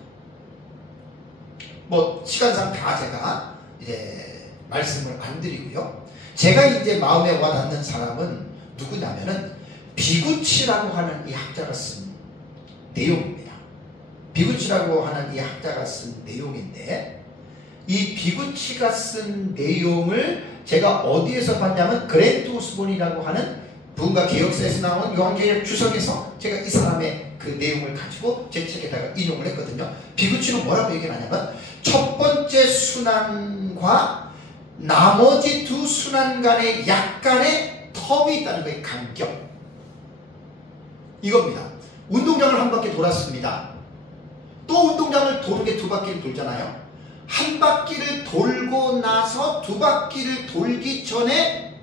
시간상 다 제가 이제 말씀을 안 드리고요. 제가 이제 마음에 와닿는 사람은 누구냐면은 비구치라고 하는 이 학자가 쓴 내용입니다. 비구치라고 하는 이 학자가 쓴 내용인데 이 비구치가 쓴 내용을 제가 어디에서 봤냐면 그랜트 오스본이라고 하는 부흥과 개혁서에서 나온 요한계시록 주석에서 제가 이 사람의 그 내용을 가지고 제 책에다가 인용을 했거든요. 비구치는 뭐라고 얘기를 하냐면 첫 번째 순환과 나머지 두 순환 간에 약간의 텀이 있다는 거예요. 간격. 이겁니다. 운동장을 한 바퀴 돌았습니다. 또 운동장을 도는 게 2바퀴를 돌잖아요. 한 바퀴를 돌고 나서 2바퀴를 돌기 전에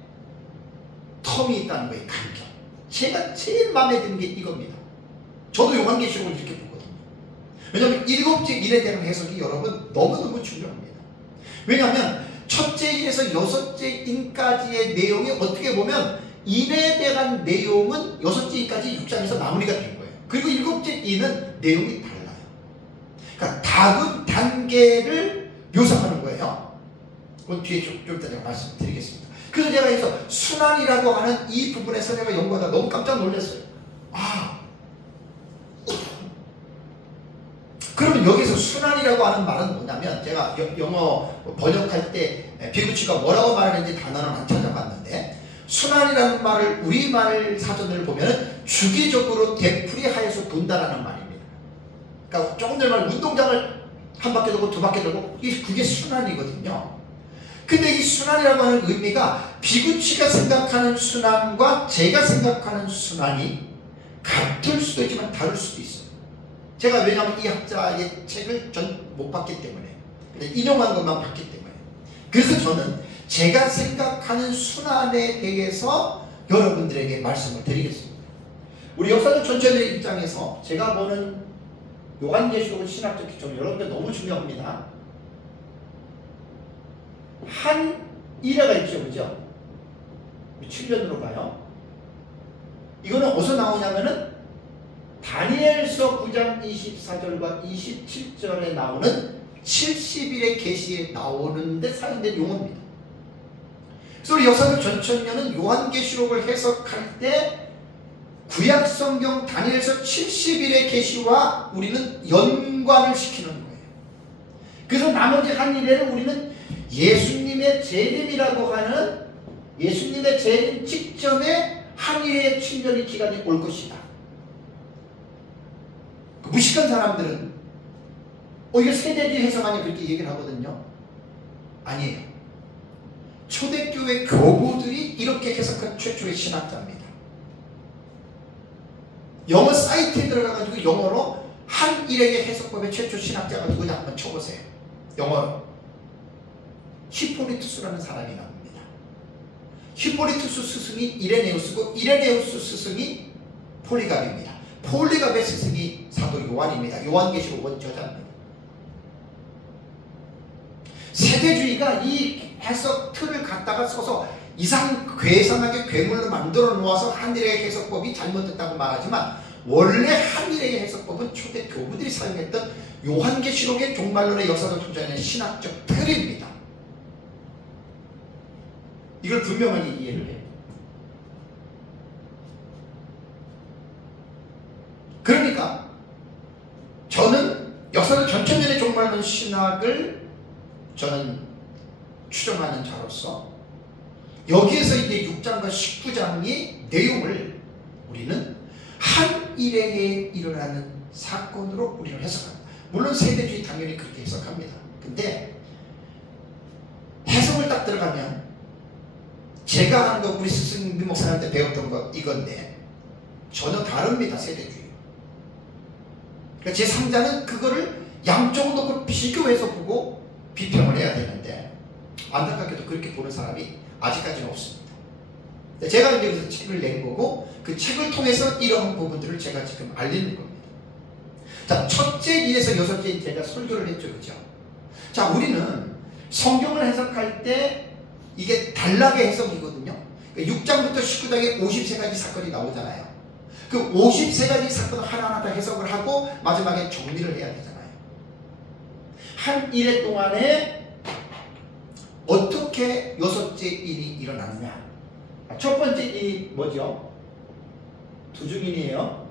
텀이 있다는 거예요. 간격. 제가 제일 마음에 드는 게 이겁니다. 저도 요한계시록을 이렇게 보거든요. 왜냐하면 7째 인에 대한 해석이 여러분 너무너무 중요합니다. 왜냐하면 첫째 인에서 6째 인까지의 내용이 어떻게 보면 인에 대한 내용은 6째 인까지 6장에서 마무리가 된 거예요. 그리고 7째 인은 내용이 달라요. 그러니까 다음 단계를 묘사하는 거예요. 그건 뒤에 좀 이따 제가 말씀드리겠습니다. 그래서 제가 여기서 순환이라고 하는 이 부분에서 내가 연구하다 너무 깜짝 놀랐어요. 그러면 여기서 순환이라고 하는 말은 뭐냐면 제가 영어 번역할 때 비구치가 뭐라고 말하는지 단어는 안 찾아봤는데 순환이라는 말을 우리말 사전을 보면 주기적으로 되풀이하여서 본다라는 말입니다. 그러니까 조금 전에 말 운동장을 한 바퀴 돌고 2바퀴 돌고 그게 순환이거든요. 근데 이 순환이라고 하는 의미가 비구치가 생각하는 순환과 제가 생각하는 순환이 같을 수도 있지만 다를 수도 있어요. 제가 왜냐하면 이 학자의 책을 전 못 봤기 때문에 인용한 것만 봤기 때문에 그래서 저는 제가 생각하는 순환에 대해서 여러분들에게 말씀을 드리겠습니다. 우리 역사적 전체의 입장에서 제가 보는 요한계시록은 신학적 기초 여러분들 너무 중요합니다. 한 일화가 있죠. 그죠? 7년으로 가요. 이거는 어디서 나오냐면은 다니엘서 9장 24절과 27절에 나오는 70일의 계시에 나오는데 사용된 용어입니다. 그래서 우리 역사적 전천년은 요한계시록을 해석할 때 구약성경 다니엘서 70일의 계시와 우리는 연관을 시키는 거예요. 그래서 나머지 한 일회를 우리는 예수님의 재림이라고 하는, 예수님의 재림 직전에 한 일회의 친절의 기간이 올 것이다. 무식한 사람들은 이게 세대주의 해석하니 그렇게 얘기를 하거든요. 아니에요. 초대교회 교부들이 이렇게 해석한 최초의 신학자입니다. 영어 사이트에 들어가가지고 영어로 한 일에게 해석법의 최초 신학자가 누구냐 한번 쳐보세요. 영어로 히포리투스라는 사람이 나옵니다. 히포리투스 스승이 이레네우스고, 이레네우스 스승이 폴리갑입니다. 폴리갑의 스승이 사도 요한입니다. 요한계시록 원저자입니다. 세대주의가 이 해석 틀을 갖다가 써서 괴상하게 괴물로 만들어 놓아서 한일의 해석법이 잘못됐다고 말하지만, 원래 한일의 해석법은 초대 교부들이 사용했던 요한계시록의 종말론의 역사를 투자하는 신학적 틀입니다. 이걸 분명하게 이해를 해요. 그러니까 저는 역사를 전천년의 종말론 신학을 저는 추정하는 자로서 여기에서 이제 6장과 19장의 내용을 우리는 한 일회에 일어나는 사건으로 우리는 해석합니다. 물론 세대주의 당연히 그렇게 해석합니다. 근데 해석을 딱 들어가면 제가 하는 거, 우리 스승 민목사님한테 배웠던 거 이건데 전혀 다릅니다. 세대주의. 그러니까 제3자는 그거를 양쪽 놓고 비교해서 보고 비평을 해야 되는데 안타깝게도 그렇게 보는 사람이 아직까지는 없습니다. 제가 이제 그래서 책을 낸 거고, 그 책을 통해서 이런 부분들을 제가 지금 알리는 겁니다. 자, 첫째 일에서 여섯째 일 제가 설교를 했죠. 그죠? 자, 우리는 성경을 해석할 때 이게 단락의 해석이거든요. 6장부터 19장에 53가지 사건이 나오잖아요. 그 53가지 사건을 하나하나 다 해석을 하고 마지막에 정리를 해야 되잖아요. 한 일회 동안에 어떻게 여섯째 일이 일어나느냐. 첫 번째 일이 뭐죠? 두중인이에요.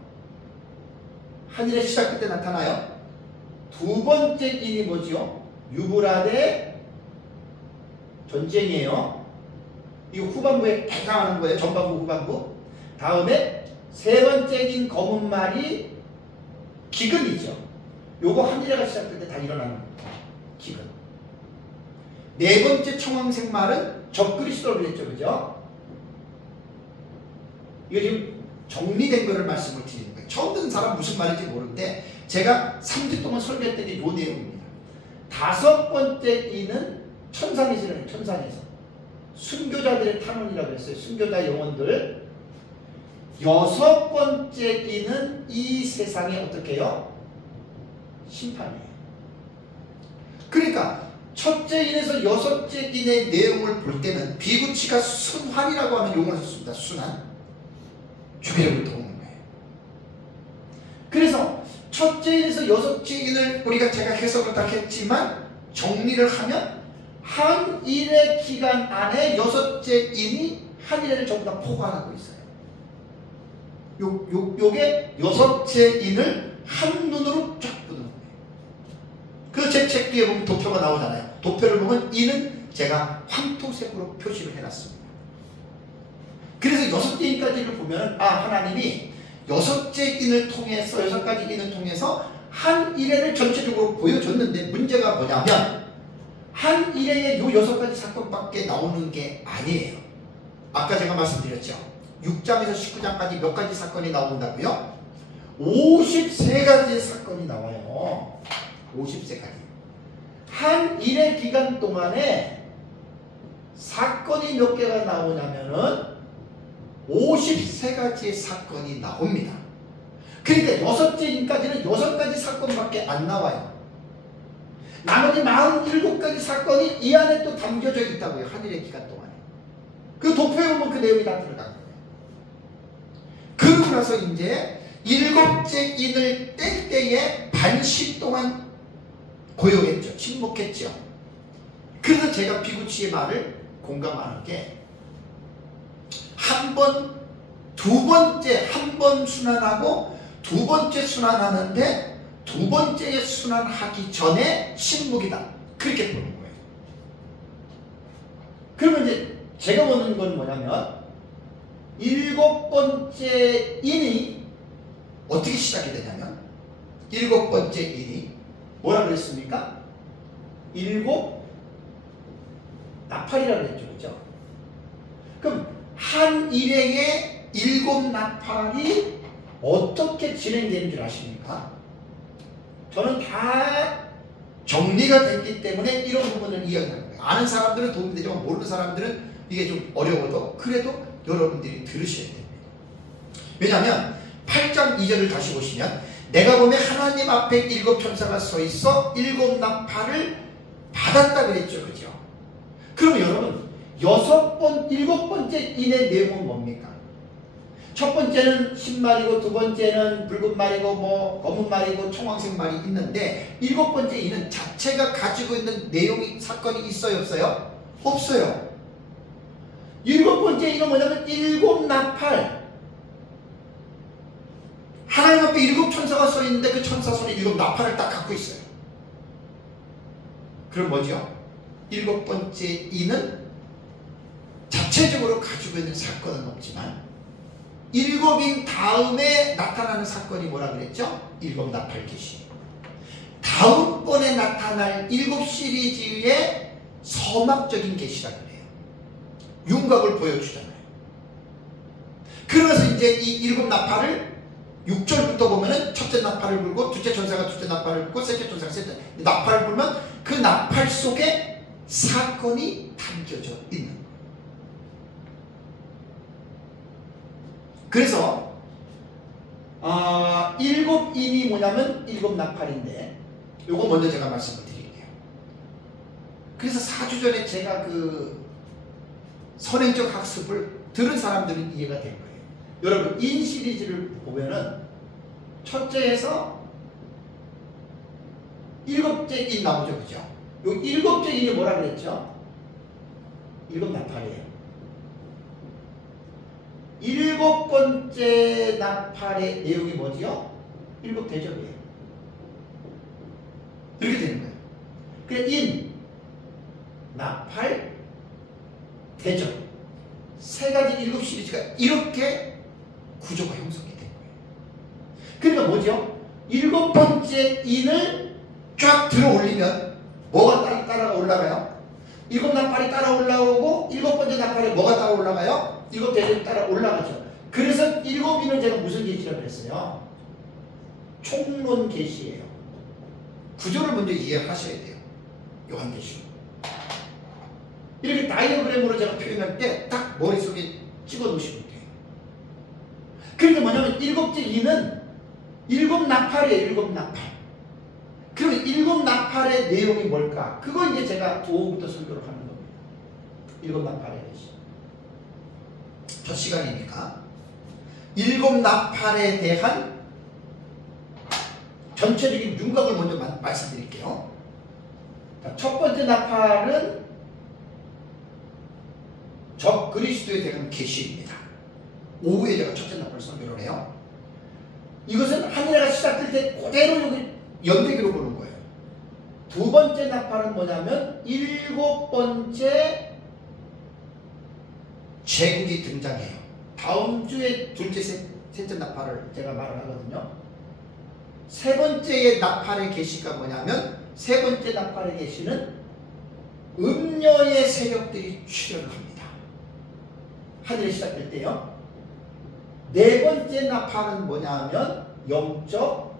한 일의 시작 때 나타나요. 두 번째 일이 뭐죠? 유브라데 전쟁이에요. 이거 후반부에 해당하는 거예요. 전반부 후반부. 다음에 세 번째 인 검은 말이 기근이죠. 요거 한 일회가 시작될 때 다 일어나는 기근. 네 번째 청황색 말은 적그리스도를 그랬죠. 그죠? 이거 지금 정리된 거를 말씀을 드리는 거예요. 처음 듣는 사람 무슨 말인지 모르는데 제가 3주 동안 설교했던 게 이 내용입니다. 다섯 번째 이는 천상에서 천상에서 순교자들의 탄원이라고 했어요. 순교자 영혼들. 여섯 번째 이는 이 세상에 어떻게 해요? 심판이에요. 그러니까 첫째 인에서 여섯째 인의 내용을 볼 때는 비구치가 순환이라고 하는 용어를 썼습니다. 순환. 주기로부터 오는 거예요. 그래서 첫째 인에서 여섯째 인을 우리가 제가 해석을 다 했지만 정리를 하면 한 일의 기간 안에 여섯째 인이 한 일을 전부 다 포괄하고 있어요. 요게 여섯째 인을 한눈으로 쫙 보는 거예요. 그 제 책 뒤에 보면 도표가 나오잖아요. 도표를 보면 인은 제가 황토색으로 표시를 해놨습니다. 그래서 여섯째 인까지를 보면 하나님이 여섯째 인을 통해서 여섯 가지 인을 통해서 한 일회를 전체적으로 보여줬는데 문제가 뭐냐면 한 일회에 요 여섯 가지 사건밖에 나오는 게 아니에요. 아까 제가 말씀드렸죠. 6장에서 19장까지 몇 가지 사건이 나온다고요? 53가지의 사건이 나와요. 53가지. 한 일회 기간 동안에 사건이 몇 개가 나오냐면은 53가지의 사건이 나옵니다. 그러니까 여섯째 인까지는 6가지 사건밖에 안 나와요. 나머지 47가지 사건이 이 안에 또 담겨져 있다고요. 한 일의 기간 동안에. 그 도표에 보면 그 내용이 다 들어간 거예요. 그러고 나서 이제 7째 인을 뗄 때에 반시 동안 고요했죠. 침묵했죠. 그래서 제가 비구치의 말을 공감하는 게 한 번 순환하고 두 번째 순환하는데 두 번째에 순환하기 전에 신묵이다. 그렇게 보는 거예요. 그러면 이제 제가 보는 건 뭐냐면 일곱 번째 인이 어떻게 시작이 되냐면 일곱 번째 인이 뭐라 그랬습니까? 일곱 나팔이라고 했죠. 그죠? 그럼 한 일행의 일곱 나팔이 어떻게 진행되는 줄 아십니까? 저는 다 정리가 됐기 때문에 이런 부분을 이야기하는 거예요. 아는 사람들은 도움이 되지만 모르는 사람들은 이게 좀 어려워도 그래도 여러분들이 들으셔야 됩니다. 왜냐하면 8장 2절을 다시 보시면 내가 보면 하나님 앞에 일곱 천사가 서 있어 일곱 나팔을 받았다 그랬죠. 그죠? 그럼 여러분 일곱 번째 인의 내용은 뭡니까? 첫 번째는 신말이고 두 번째는 붉은 말이고 뭐 검은 말이고 청황색 말이 있는데 일곱 번째 인은 자체가 가지고 있는 내용이 사건이 있어요 없어요? 없어요. 일곱 번째 인은 뭐냐면 일곱 나팔. 하나님 앞에 일곱 천사가 서 있는데 그 천사 손에 일곱 나팔을 딱 갖고 있어요. 그럼 뭐죠? 일곱 번째 인은 자체적으로 가지고 있는 사건은 없지만 일곱인 다음에 나타나는 사건이 뭐라 그랬죠? 일곱 나팔 계시. 다음번에 나타날 일곱 시리즈의 서막적인 계시라 그래요. 윤곽을 보여주잖아요. 그러면서 이제 이 일곱 나팔을 6절부터 보면은 첫째 나팔을 불고 둘째 천사가 둘째 나팔을 불고 셋째 천사가 셋째 나팔을 불면 그 나팔 속에 사건이 담겨져 있는 거예요. 그래서 일곱 인이 뭐냐면 일곱 나팔인데 요거 먼저 제가 말씀을 드릴게요. 그래서 4주 전에 제가 그 선행적 학습을 들은 사람들은 이해가 될 거예요. 여러분 인 시리즈를 보면은 첫째에서 일곱째 인 나오죠. 그죠? 요 일곱째 인이 뭐라 그랬죠? 일곱 나팔이에요. 일곱 번째 나팔의 내용이 뭐지요? 일곱 대접이에요. 이렇게 되는 거예요. 그래서 인, 나팔, 대접 세 가지 일곱 시리즈가 이렇게 구조가 형성이 된 거예요. 그러니까 뭐죠? 일곱 번째 인을 쫙 들어 올리면 뭐가 따라 올라가요? 일곱 나팔이 따라 올라오고 일곱 번째 나팔에 뭐가 따라 올라가요? 일곱 대접이 따라 올라가죠. 그래서 일곱 인은 제가 무슨 계시라고 했어요? 총론 계시예요. 구조를 먼저 이해하셔야 돼요. 요한계시록. 이렇게 다이어그램으로 제가 표현할 때 딱 머릿속에 찍어 놓으시면 돼요. 그러니까 뭐냐면 일곱째 인은 일곱 나팔이에요. 일곱 나팔. 그러면 일곱 나팔의 내용이 뭘까? 그거 이제 제가 5부터 설교를 하는 겁니다. 일곱 나팔의 계시. 첫 시간이니까 일곱 나팔에 대한 전체적인 윤곽을 먼저 말씀드릴게요. 첫 번째 나팔은 적 그리스도에 대한 계시입니다. 오후에 제가 첫째 나팔 설교를 해요. 이것은 한 해가 시작될 때 그대로 여기 연대기로 보는 거예요. 두 번째 나팔은 뭐냐면 일곱 번째 제국이 등장해요. 다음 주에 둘째, 셋째 나팔을 제가 말을 하거든요. 세 번째의 나팔의 계시가 뭐냐면 세 번째 나팔의 계시는 음녀의 세력들이 출현을 합니다. 하늘에 시작될 때요. 네 번째 나팔은 뭐냐면 영적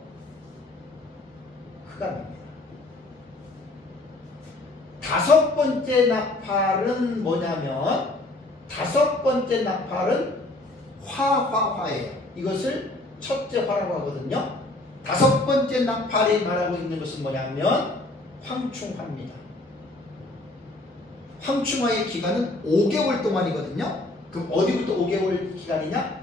흑암입니다. 다섯 번째 나팔은 뭐냐면 다섯 번째 나팔은 화예요. 이것을 첫째 화라고 하거든요. 다섯 번째 나팔이 말하고 있는 것은 뭐냐면 황충화입니다. 황충화의 기간은 5개월 동안이거든요. 그럼 어디부터 5개월 기간이냐?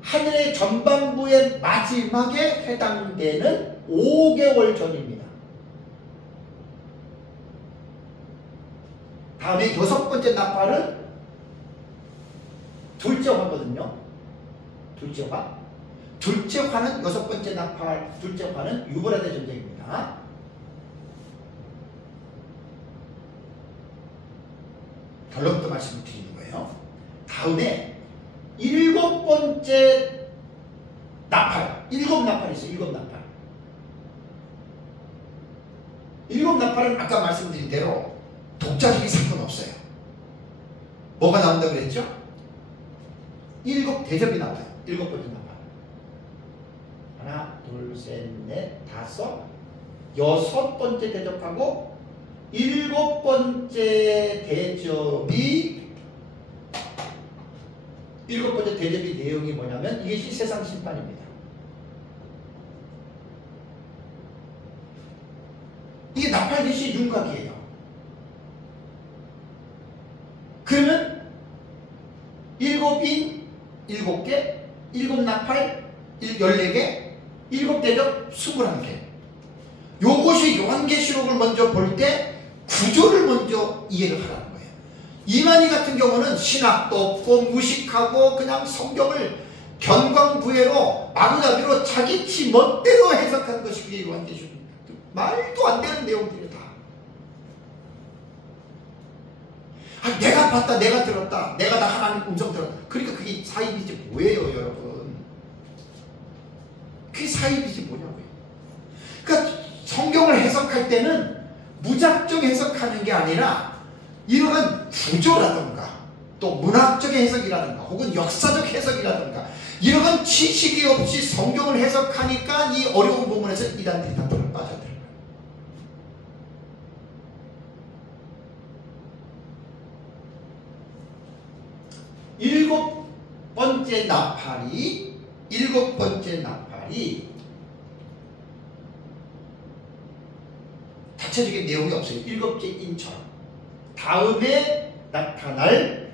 하늘의 전반부의 마지막에 해당되는 5개월 전입니다. 다음에 여섯 번째 나팔은 둘째 화거든요. 둘째 화. 둘째 화는 여섯 번째 나팔, 둘째 화는 유브라데 전쟁입니다. 결론부터 말씀을 드리는 거예요. 다음에 일곱 번째 나팔, 일곱 나팔이 있어요. 일곱 나팔. 일곱 나팔은 아까 말씀드린 대로 독자적인 사건 없어요. 뭐가 나온다고 그랬죠? 일곱 대접이 나와요. 일곱 번째 나팔. 하나, 둘, 셋, 넷, 다섯, 여섯 번째 대접하고 일곱 번째 대접이 일곱 번째 대접의 내용이 뭐냐면 이것이 세상 심판입니다. 이게 나팔 대신 윤곽이에요. 그러면 일곱 인, 일곱 개, 일곱 나팔, 14개, 일곱 대접, 21개. 요것이 요한계시록을 먼저 볼 때 구조를 먼저 이해를 하라는 거예요. 이만희 같은 경우는 신학도 없고 무식하고 그냥 성경을 견광부회로 마구잡이로 자기 지 멋대로 해석한 것이 그게 요한계시록입니다. 말도 안 되는 내용들이 다. 내가 봤다, 내가 들었다, 내가 다 하나님 음성 들었다. 그러니까 그게 사입이지 뭐예요, 여러분? 그게 사입이지 뭐냐고요. 그러니까 성경을 해석할 때는 무작정 해석하는 게 아니라 이러한 구조라든가 또 문학적 해석이라든가 혹은 역사적 해석이라든가 이러한 지식이 없이 성경을 해석하니까 이 어려운 부분에서 이단들이 다 빠져들어요. 일곱 번째 나팔이 자체적인 내용이 없어요. 일곱째 인처럼. 다음에 나타날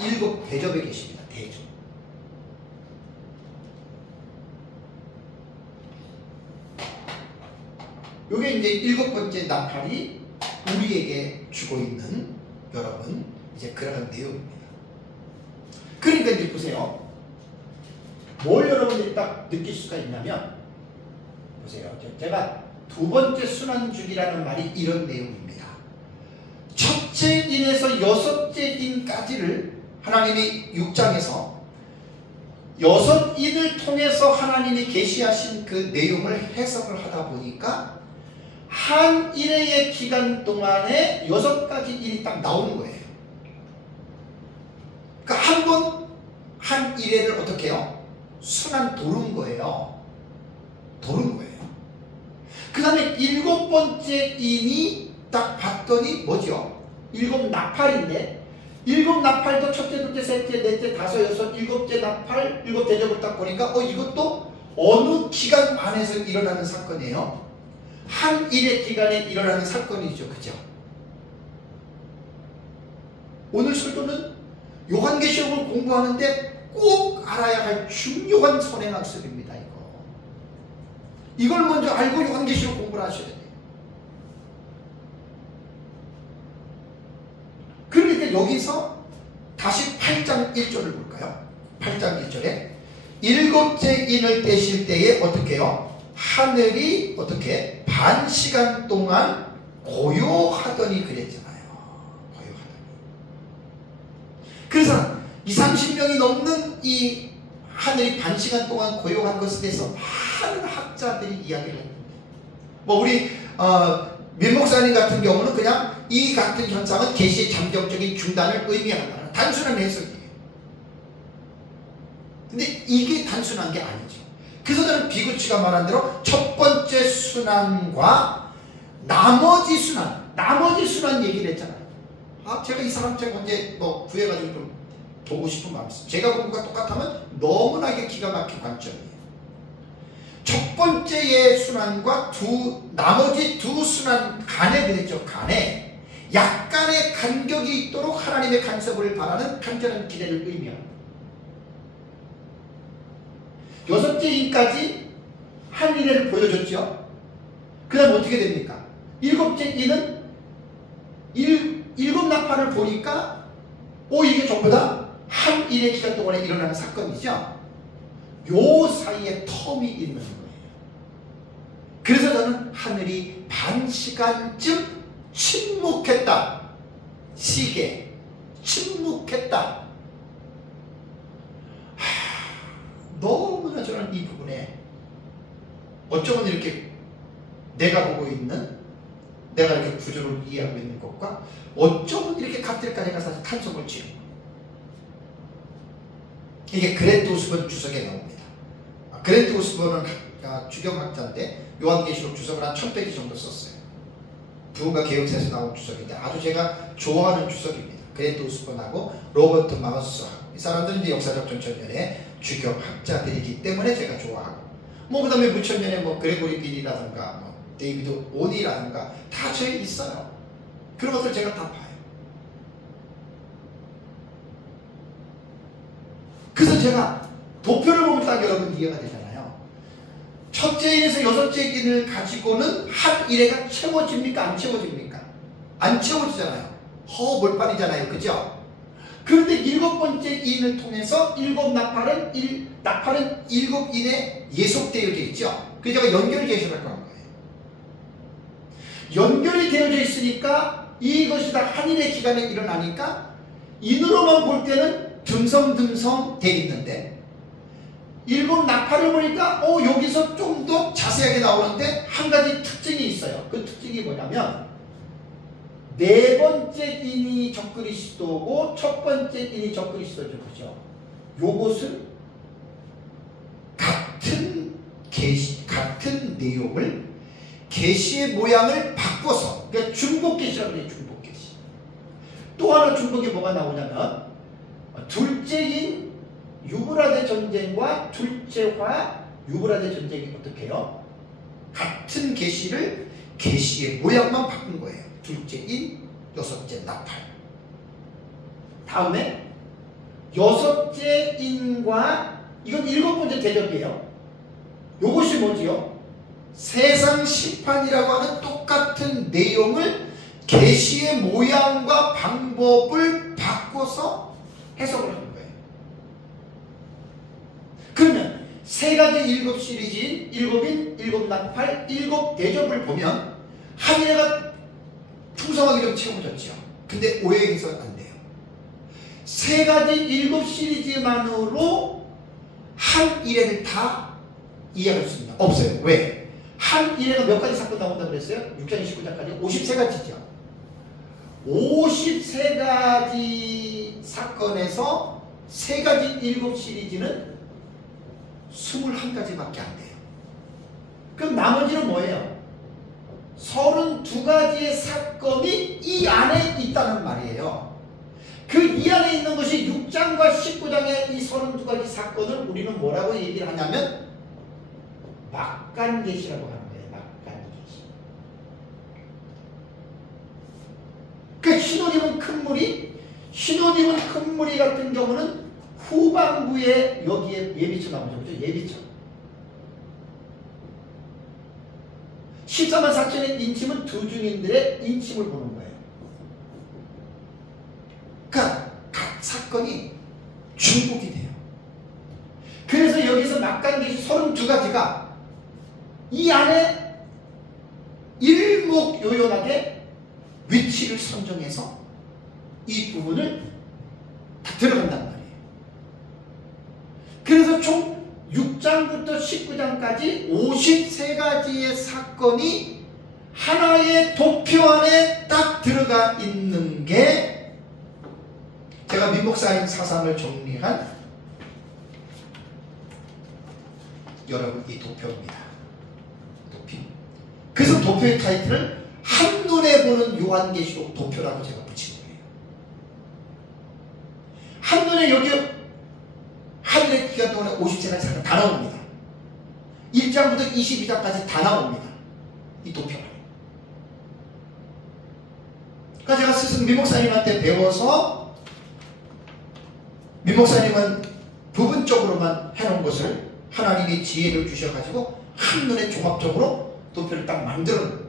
일곱 대접에 계십니다. 대접. 요게 이제 일곱 번째 나팔이 우리에게 주고 있는 여러분 이제 그러한 내용입니다. 그러니까 이제 보세요. 뭘 여러분들이 딱 느낄 수가 있냐면 보세요. 제가 두 번째 순환주기라는 말이 이런 내용입니다. 첫째 인에서 여섯째 인까지를 하나님이 6장에서 여섯 인을 통해서 하나님이 계시하신 그 내용을 해석을 하다 보니까 한 일회의 기간 동안에 여섯 가지 일이 딱 나오는 거예요. 그러니까 한 번 한 일회를 어떻게 해요? 순환 도는 거예요. 도는 거예요. 그 다음에 일곱 번째 인이 딱 봤더니 뭐죠? 일곱 나팔인데 일곱 나팔도 첫째, 둘째, 셋째, 넷째, 다섯, 여섯, 일곱째 나팔, 일곱 대접을 딱 보니까 이것도 어느 기간 안에서 일어나는 사건이에요. 한 일의 기간에 일어나는 사건이죠. 그죠? 오늘 설교는 요한계시록을 공부하는데 꼭 알아야 할 중요한 선행학습입니다. 이걸 먼저 알고 요한계시록 공부를 하셔야 돼요. 그러니까 여기서 다시 8장 1절을 볼까요? 8장 1절에 일곱째 인을 떼실 때에 어떻게 해요? 하늘이 어떻게 반 시간 동안 고요하더니 그랬잖아요. 고요하더니. 그래서 20-30명이 넘는 이 하늘이 반 시간 동안 고요한 것에 대해서 많은 학자들이 이야기를 했는데 우리 민 목사님 같은 경우는 그냥 이 같은 현상은 계시의 잠정적인 중단을 의미한다. 단순한 해석이에요. 근데 이게 단순한 게 아니죠. 그래서 저는 비구치가 말한 대로 첫 번째 순환과 나머지 순환 얘기를 했잖아요. 제가 이 사람 제가 언제 구해가지고 좀 보고 싶은 마음이 있어요. 제가 본 것과 똑같으면 너무나 이게 기가 막힌 관점이에요. 첫 번째의 순환과 나머지 두 순환 간에 그랬죠. 간에 약간의 간격이 있도록 하나님의 간섭을 바라는 간절한 기대를 의미합니다. 여섯째 인까지 한 일회를 보여줬죠. 그 다음 어떻게 됩니까? 일곱째 인은 일곱 나팔을 보니까 이게 전부 다 한 일의 기간 동안에 일어나는 사건이죠. 요 사이에 텀이 있는 거예요. 그래서 저는 하늘이 반 시간쯤 침묵했다. 시계 침묵했다. 너무나 저는 이 부분에 어쩌면 이렇게 내가 보고 있는, 내가 이렇게 구조를 이해하고 있는 것과 어쩌면 이렇게 갑질까지 가서 탄성을 치는 거예요. 이게 그랜트 오스본 주석에 나옵니다. 그랜트 오스본은 주경학자인데 요한계시록 주석을 한 1000페이지 정도 썼어요. 부흥과 개혁사에서 나온 주석인데 아주 제가 좋아하는 주석입니다. 그랜트 오스본하고 로버트 마우스하고 이 사람들은 이제 역사적 전천년의 주경학자들이기 때문에 제가 좋아하고, 그 다음에 무천년에 그레고리 빌이라든가 데이비드 오니라든가 다 저에 있어요. 그런 것들 제가 다 봐요. 그래서 제가 도표를 보면 딱 여러분 이해가 되잖아요. 첫째 인에서 여섯째 인을 가지고는 한 일회가 채워집니까? 안 채워집니까? 안 채워지잖아요. 허물판이잖아요. 그죠? 그런데 일곱 번째 인을 통해서 일곱 나팔은 일곱 인에 예속되어져 있죠. 그래서 제가 연결 제시를 할 거예요. 연결이 되어져 있으니까 이것이 다 한 일의 기간에 일어나니까 인으로만 볼 때는 듬성듬성 돼 있는데 일곱 나팔을 보니까 여기서 좀 더 자세하게 나오는데 한 가지 특징이 있어요. 그 특징이 뭐냐면 네 번째 인이 적그리스도고 첫 번째 인이 적그리스도죠. 그죠? 요것은 같은 내용을 계시의 모양을 바꿔서, 그러니까 중복계시라고 해요. 중복계시. 또 하나 중복이 뭐가 나오냐면 둘째인 유브라데 전쟁과 둘째화 유브라데 전쟁이 어떻게 해요? 같은 계시를 계시의 모양만 바꾼 거예요. 둘째인 여섯째 나팔. 다음에 여섯째 인과 이건 일곱 번째 대접이에요. 요것이 뭐지요? 세상 심판이라고 하는 똑같은 내용을 계시의 모양과 방법을 바꿔서 해석을 하는 거예요. 그러면 세 가지 일곱 시리즈인 일곱인, 일곱 나팔, 일곱 대접을 보면 한 일회가 풍성하게 좀 채워졌죠. 근데 오해해서는 안 돼요. 세 가지 일곱 시리즈만으로 한 일회를 다 이해할 수 있습니다. 없어요. 왜? 한 일회가 몇 가지 사건 나온다고 그랬어요? 6장 29장까지 53가지죠. 53가지 사건에서 세 가지 일곱 시리즈는 21가지밖에 안 돼요. 그럼 나머지는 뭐예요? 32가지의 사건이 이 안에 있다는 말이에요. 그 이 안에 있는 것이 6장과 19장의 이 32가지 사건을 우리는 뭐라고 얘기를 하냐면 막간계시라고 하는 거예요. 막간계시. 그 신호님은 큰 무리 같은 경우는 후반부에 여기에 예비처 나오죠. 그죠? 예비처. 14만 4천의 인침은 두 중인들의 인침을 보는 거예요. 그러니까 각 사건이 중복이 돼요. 그래서 여기서 막간계시 32가지가 이 안에 일목요연하게 위치를 선정해서 이 부분을 다 들어간단 말이에요. 그래서 총 6장부터 19장까지 53가지의 사건이 하나의 도표 안에 딱 들어가 있는 게 제가 민목사님 사상을 정리한 여러분 이 도표입니다. 도표. 그래서 도표의 타이틀을 한눈에 보는 요한계시록 도표라고 제가 붙인 거예요. 한눈에 여기 하늘의 기간 동안에 50세가지 사건 다 나옵니다. 1장부터 22장까지 다 나옵니다. 이 도표가. 그러니까 제가 스승 민목사님한테 배워서 민목사님은 부분적으로만 해놓은 것을 하나님이 지혜를 주셔가지고 한눈에 종합적으로 도표를 딱 만들어 놓은 거예요.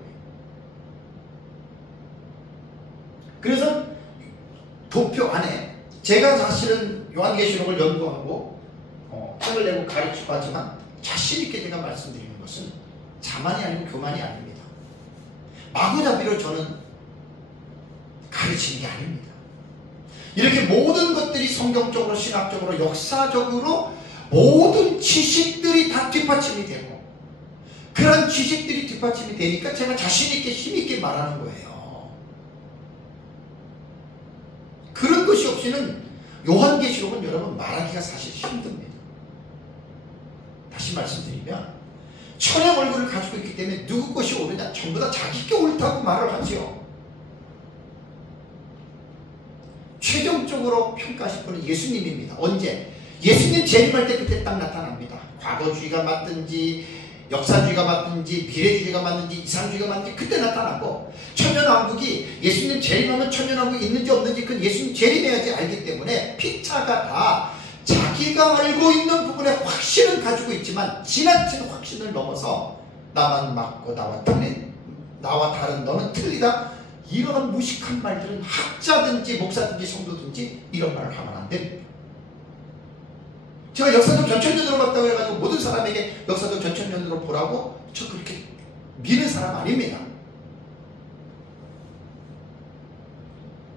그래서 도표 안에 제가 사실은 요한계시록을 연구하고 탁을 내고 가르치고 하지만 자신있게 제가 말씀드리는 것은 자만이 아니고 교만이 아닙니다. 마구잡이로 저는 가르치는 게 아닙니다. 이렇게 모든 것들이 성경적으로, 신학적으로, 역사적으로 모든 지식들이 다 뒷받침이 되고, 그런 지식들이 뒷받침이 되니까 제가 자신있게 힘있게 말하는 거예요. 그런 것이 없이는 요한계시록은 여러분 말하기가 사실 힘듭니다. 다시 말씀드리면 천의 얼굴을 가지고 있기 때문에 누구 것이 옳으냐 전부 다 자기께 옳다고 말을 하죠. 최종적으로 평가하실 분은 예수님입니다. 언제? 예수님 재림할 때 그때 딱 나타납니다. 과거주의가 맞든지 역사주의가 맞든지 미래주의가 맞든지 이상주의가 맞든지 그때 나타나고, 천년왕국이 예수님 재림하면 천년왕국이 있는지 없는지 그건 예수님 재림해야지 알기 때문에 피차가 다 자기가 알고 있는 부분에 확신을 가지고 있지만 지나친 확신을 넘어서 나만 맞고 나와 다른 너는 틀리다, 이런 무식한 말들은 학자든지 목사든지 성도든지 이런 말을 하면 안 됩니다. 제가 역사적 전천년으로 봤다고 해가지고 모든 사람에게 역사적 전천년으로 보라고 저 그렇게 미는 사람 아닙니다.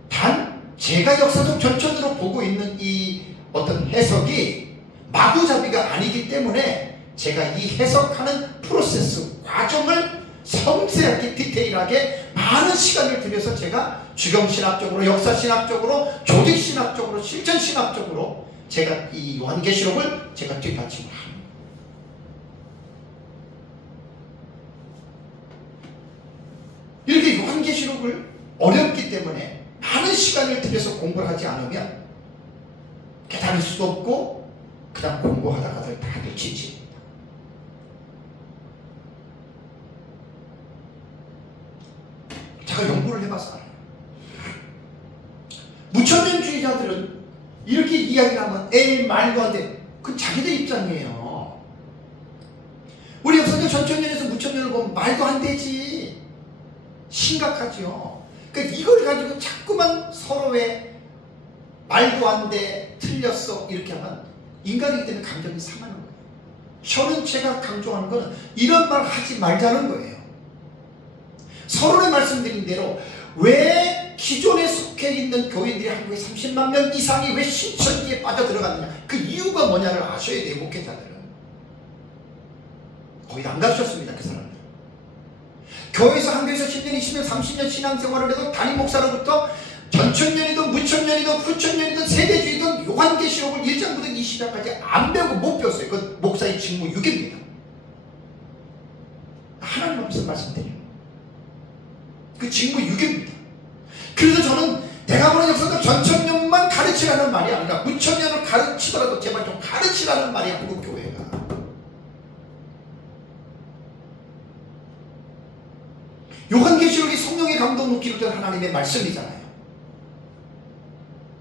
단 제가 역사적 전천으로 보고 있는 이 어떤 해석이 마구잡이가 아니기 때문에 제가 이 해석하는 프로세스, 과정을 섬세하게 디테일하게 많은 시간을 들여서 제가 주경신학적으로, 역사신학적으로, 조직신학적으로, 실천신학적으로 제가 이 요한계시록을 제가 뒷받침을 합니다. 이렇게 요한계시록을 어렵기 때문에 많은 시간을 들여서 공부를 하지 않으면 깨달을 수도 없고 그냥 공부하다가들 다들 지칩니다. 제가 연구를 해봐서 알아요. 무천년주의자들은 이렇게 이야기를 하면 에이 말도 안 돼. 그건 자기들 입장이에요. 우리 역사적 전천년에서 무천년을 보면 말도 안 되지. 심각하죠. 그러니까 이걸 가지고 자꾸만 서로의 말도 안 돼, 틀렸어 이렇게 하면 인간이기 때문에 감정이 상하는 거예요. 저는 제가 강조하는 거는 이런 말 하지 말자는 거예요. 서론에 말씀드린 대로 왜 기존에 속해 있는 교인들이 한국에 30만 명 이상이 왜 신천지에 빠져들어갔느냐, 그 이유가 뭐냐를 아셔야 돼요. 목회자들은 거의 안 가르쳤습니다. 그 사람들 교회에서 한 교회에서 10년 20년 30년 신앙생활을 해도 담임 목사로부터 전천년이든 무천년이든 후천년이든 세대주의든 요한계시록을 1장부터 20장까지 안 배우고 못 배웠어요. 그건 목사의 직무 유기입니다. 하나님 앞에서 말씀드려요. 그 직무 유기입니다. 그래서 저는 내가 보는 역사적 전천년만 가르치라는 말이 아니라 무천년을 가르치더라도 제발 좀 가르치라는 말이 한국 교회가. 요한계시록이 성령의 감동으로 기록된 하나님의 말씀이잖아요.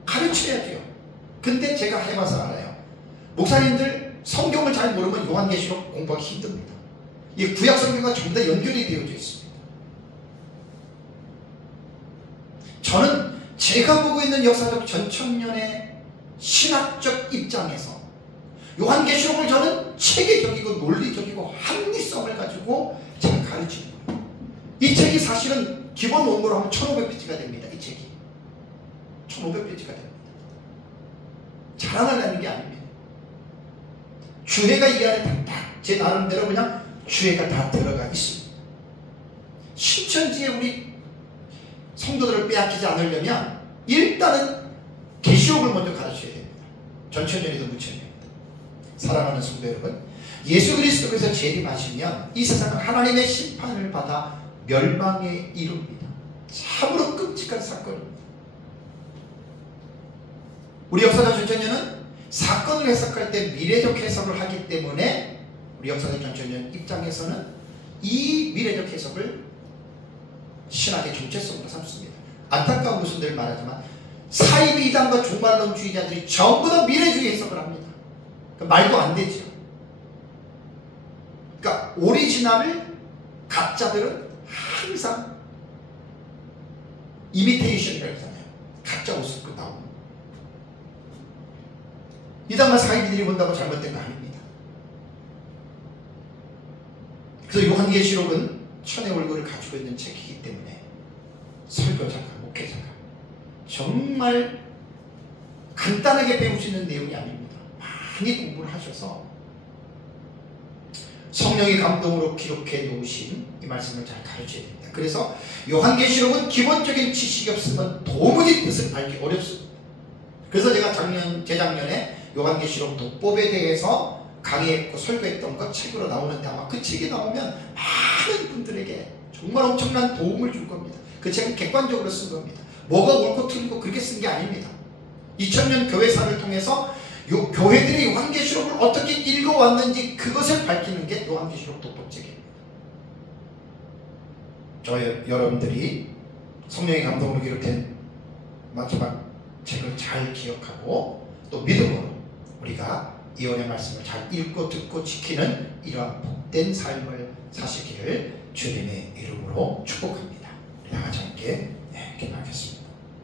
가르쳐야 돼요. 근데 제가 해봐서 알아요. 목사님들 성경을 잘 모르면 요한계시록 공부하기 힘듭니다. 이 구약 성경과 전부 다 연결이 되어져 있습니다. 저는 제가 보고 있는 역사적 전천년의 신학적 입장에서 요한계시록을 저는 체계적이고 논리적이고 합리성을 가지고 제가 가르치는 거예요. 이 책이 사실은 기본 원고로 하면 1500페이지가 됩니다. 이 책이 1500페이지가 됩니다. 자랑하려는 게 아닙니다. 주해가 이 안에 다 제 나름대로 그냥 주해가 다 들어가 있습니다. 신천지에 우리 성도들을 빼앗기지 않으려면 일단은 계시록을 먼저 가르쳐야 됩니다. 전천년이든 무천년이든. 사랑하는 성도 여러분, 예수 그리스도께서 재림하시면 이 세상은 하나님의 심판을 받아 멸망에 이릅니다. 참으로 끔찍한 사건입니다. 우리 역사적 전천년은 사건을 해석할 때 미래적 해석을 하기 때문에 우리 역사적 전천년 입장에서는 이 미래적 해석을 신학의 정체성으로 삼습니다. 안타까운 것은 늘 말하지만 사이비 이단과 종말론주의자들이 전부 다 미래주의 해석을 합니다. 그러니까 말도 안 되죠. 그러니까 오리지널을 가짜들은 항상 이미테이션이라고 하잖아요. 가짜 옷을 입고 나오는. 이단과 사이비들이 본다고 잘못된 거 아닙니다. 그래서 요한계시록은 천의 얼굴을 가지고 있는 책이기 때문에 설교자가, 목회자가 정말 간단하게 배울 수 있는 내용이 아닙니다. 많이 공부를 하셔서 성령의 감동으로 기록해 놓으신 이 말씀을 잘 가르쳐야 됩니다. 그래서 요한계시록은 기본적인 지식이 없으면 도무지 뜻을 알기 어렵습니다. 그래서 제가 재작년에 요한계시록 독법에 대해서 강의했고 설교했던 것 책으로 나오는데 아마 그 책이 나오면 많은 분들에게 정말 엄청난 도움을 줄 겁니다. 그 책은 객관적으로 쓴 겁니다. 뭐가 옳고 틀리고 그렇게 쓴 게 아닙니다. 2000년 교회사를 통해서 요 교회들이 요한계시록을 어떻게 읽어왔는지 그것을 밝히는 게 요한계시록 독법책입니다. 여러분들이 성령의 감동으로 기록된 마지막 책을 잘 기억하고 또 믿음으로 우리가 이언의 말씀을 잘 읽고 듣고 지키는 이러한 복된 삶을 사시기를 주님의 이름으로 축복합니다. 우리 다 같이 함께 기도하겠습니다.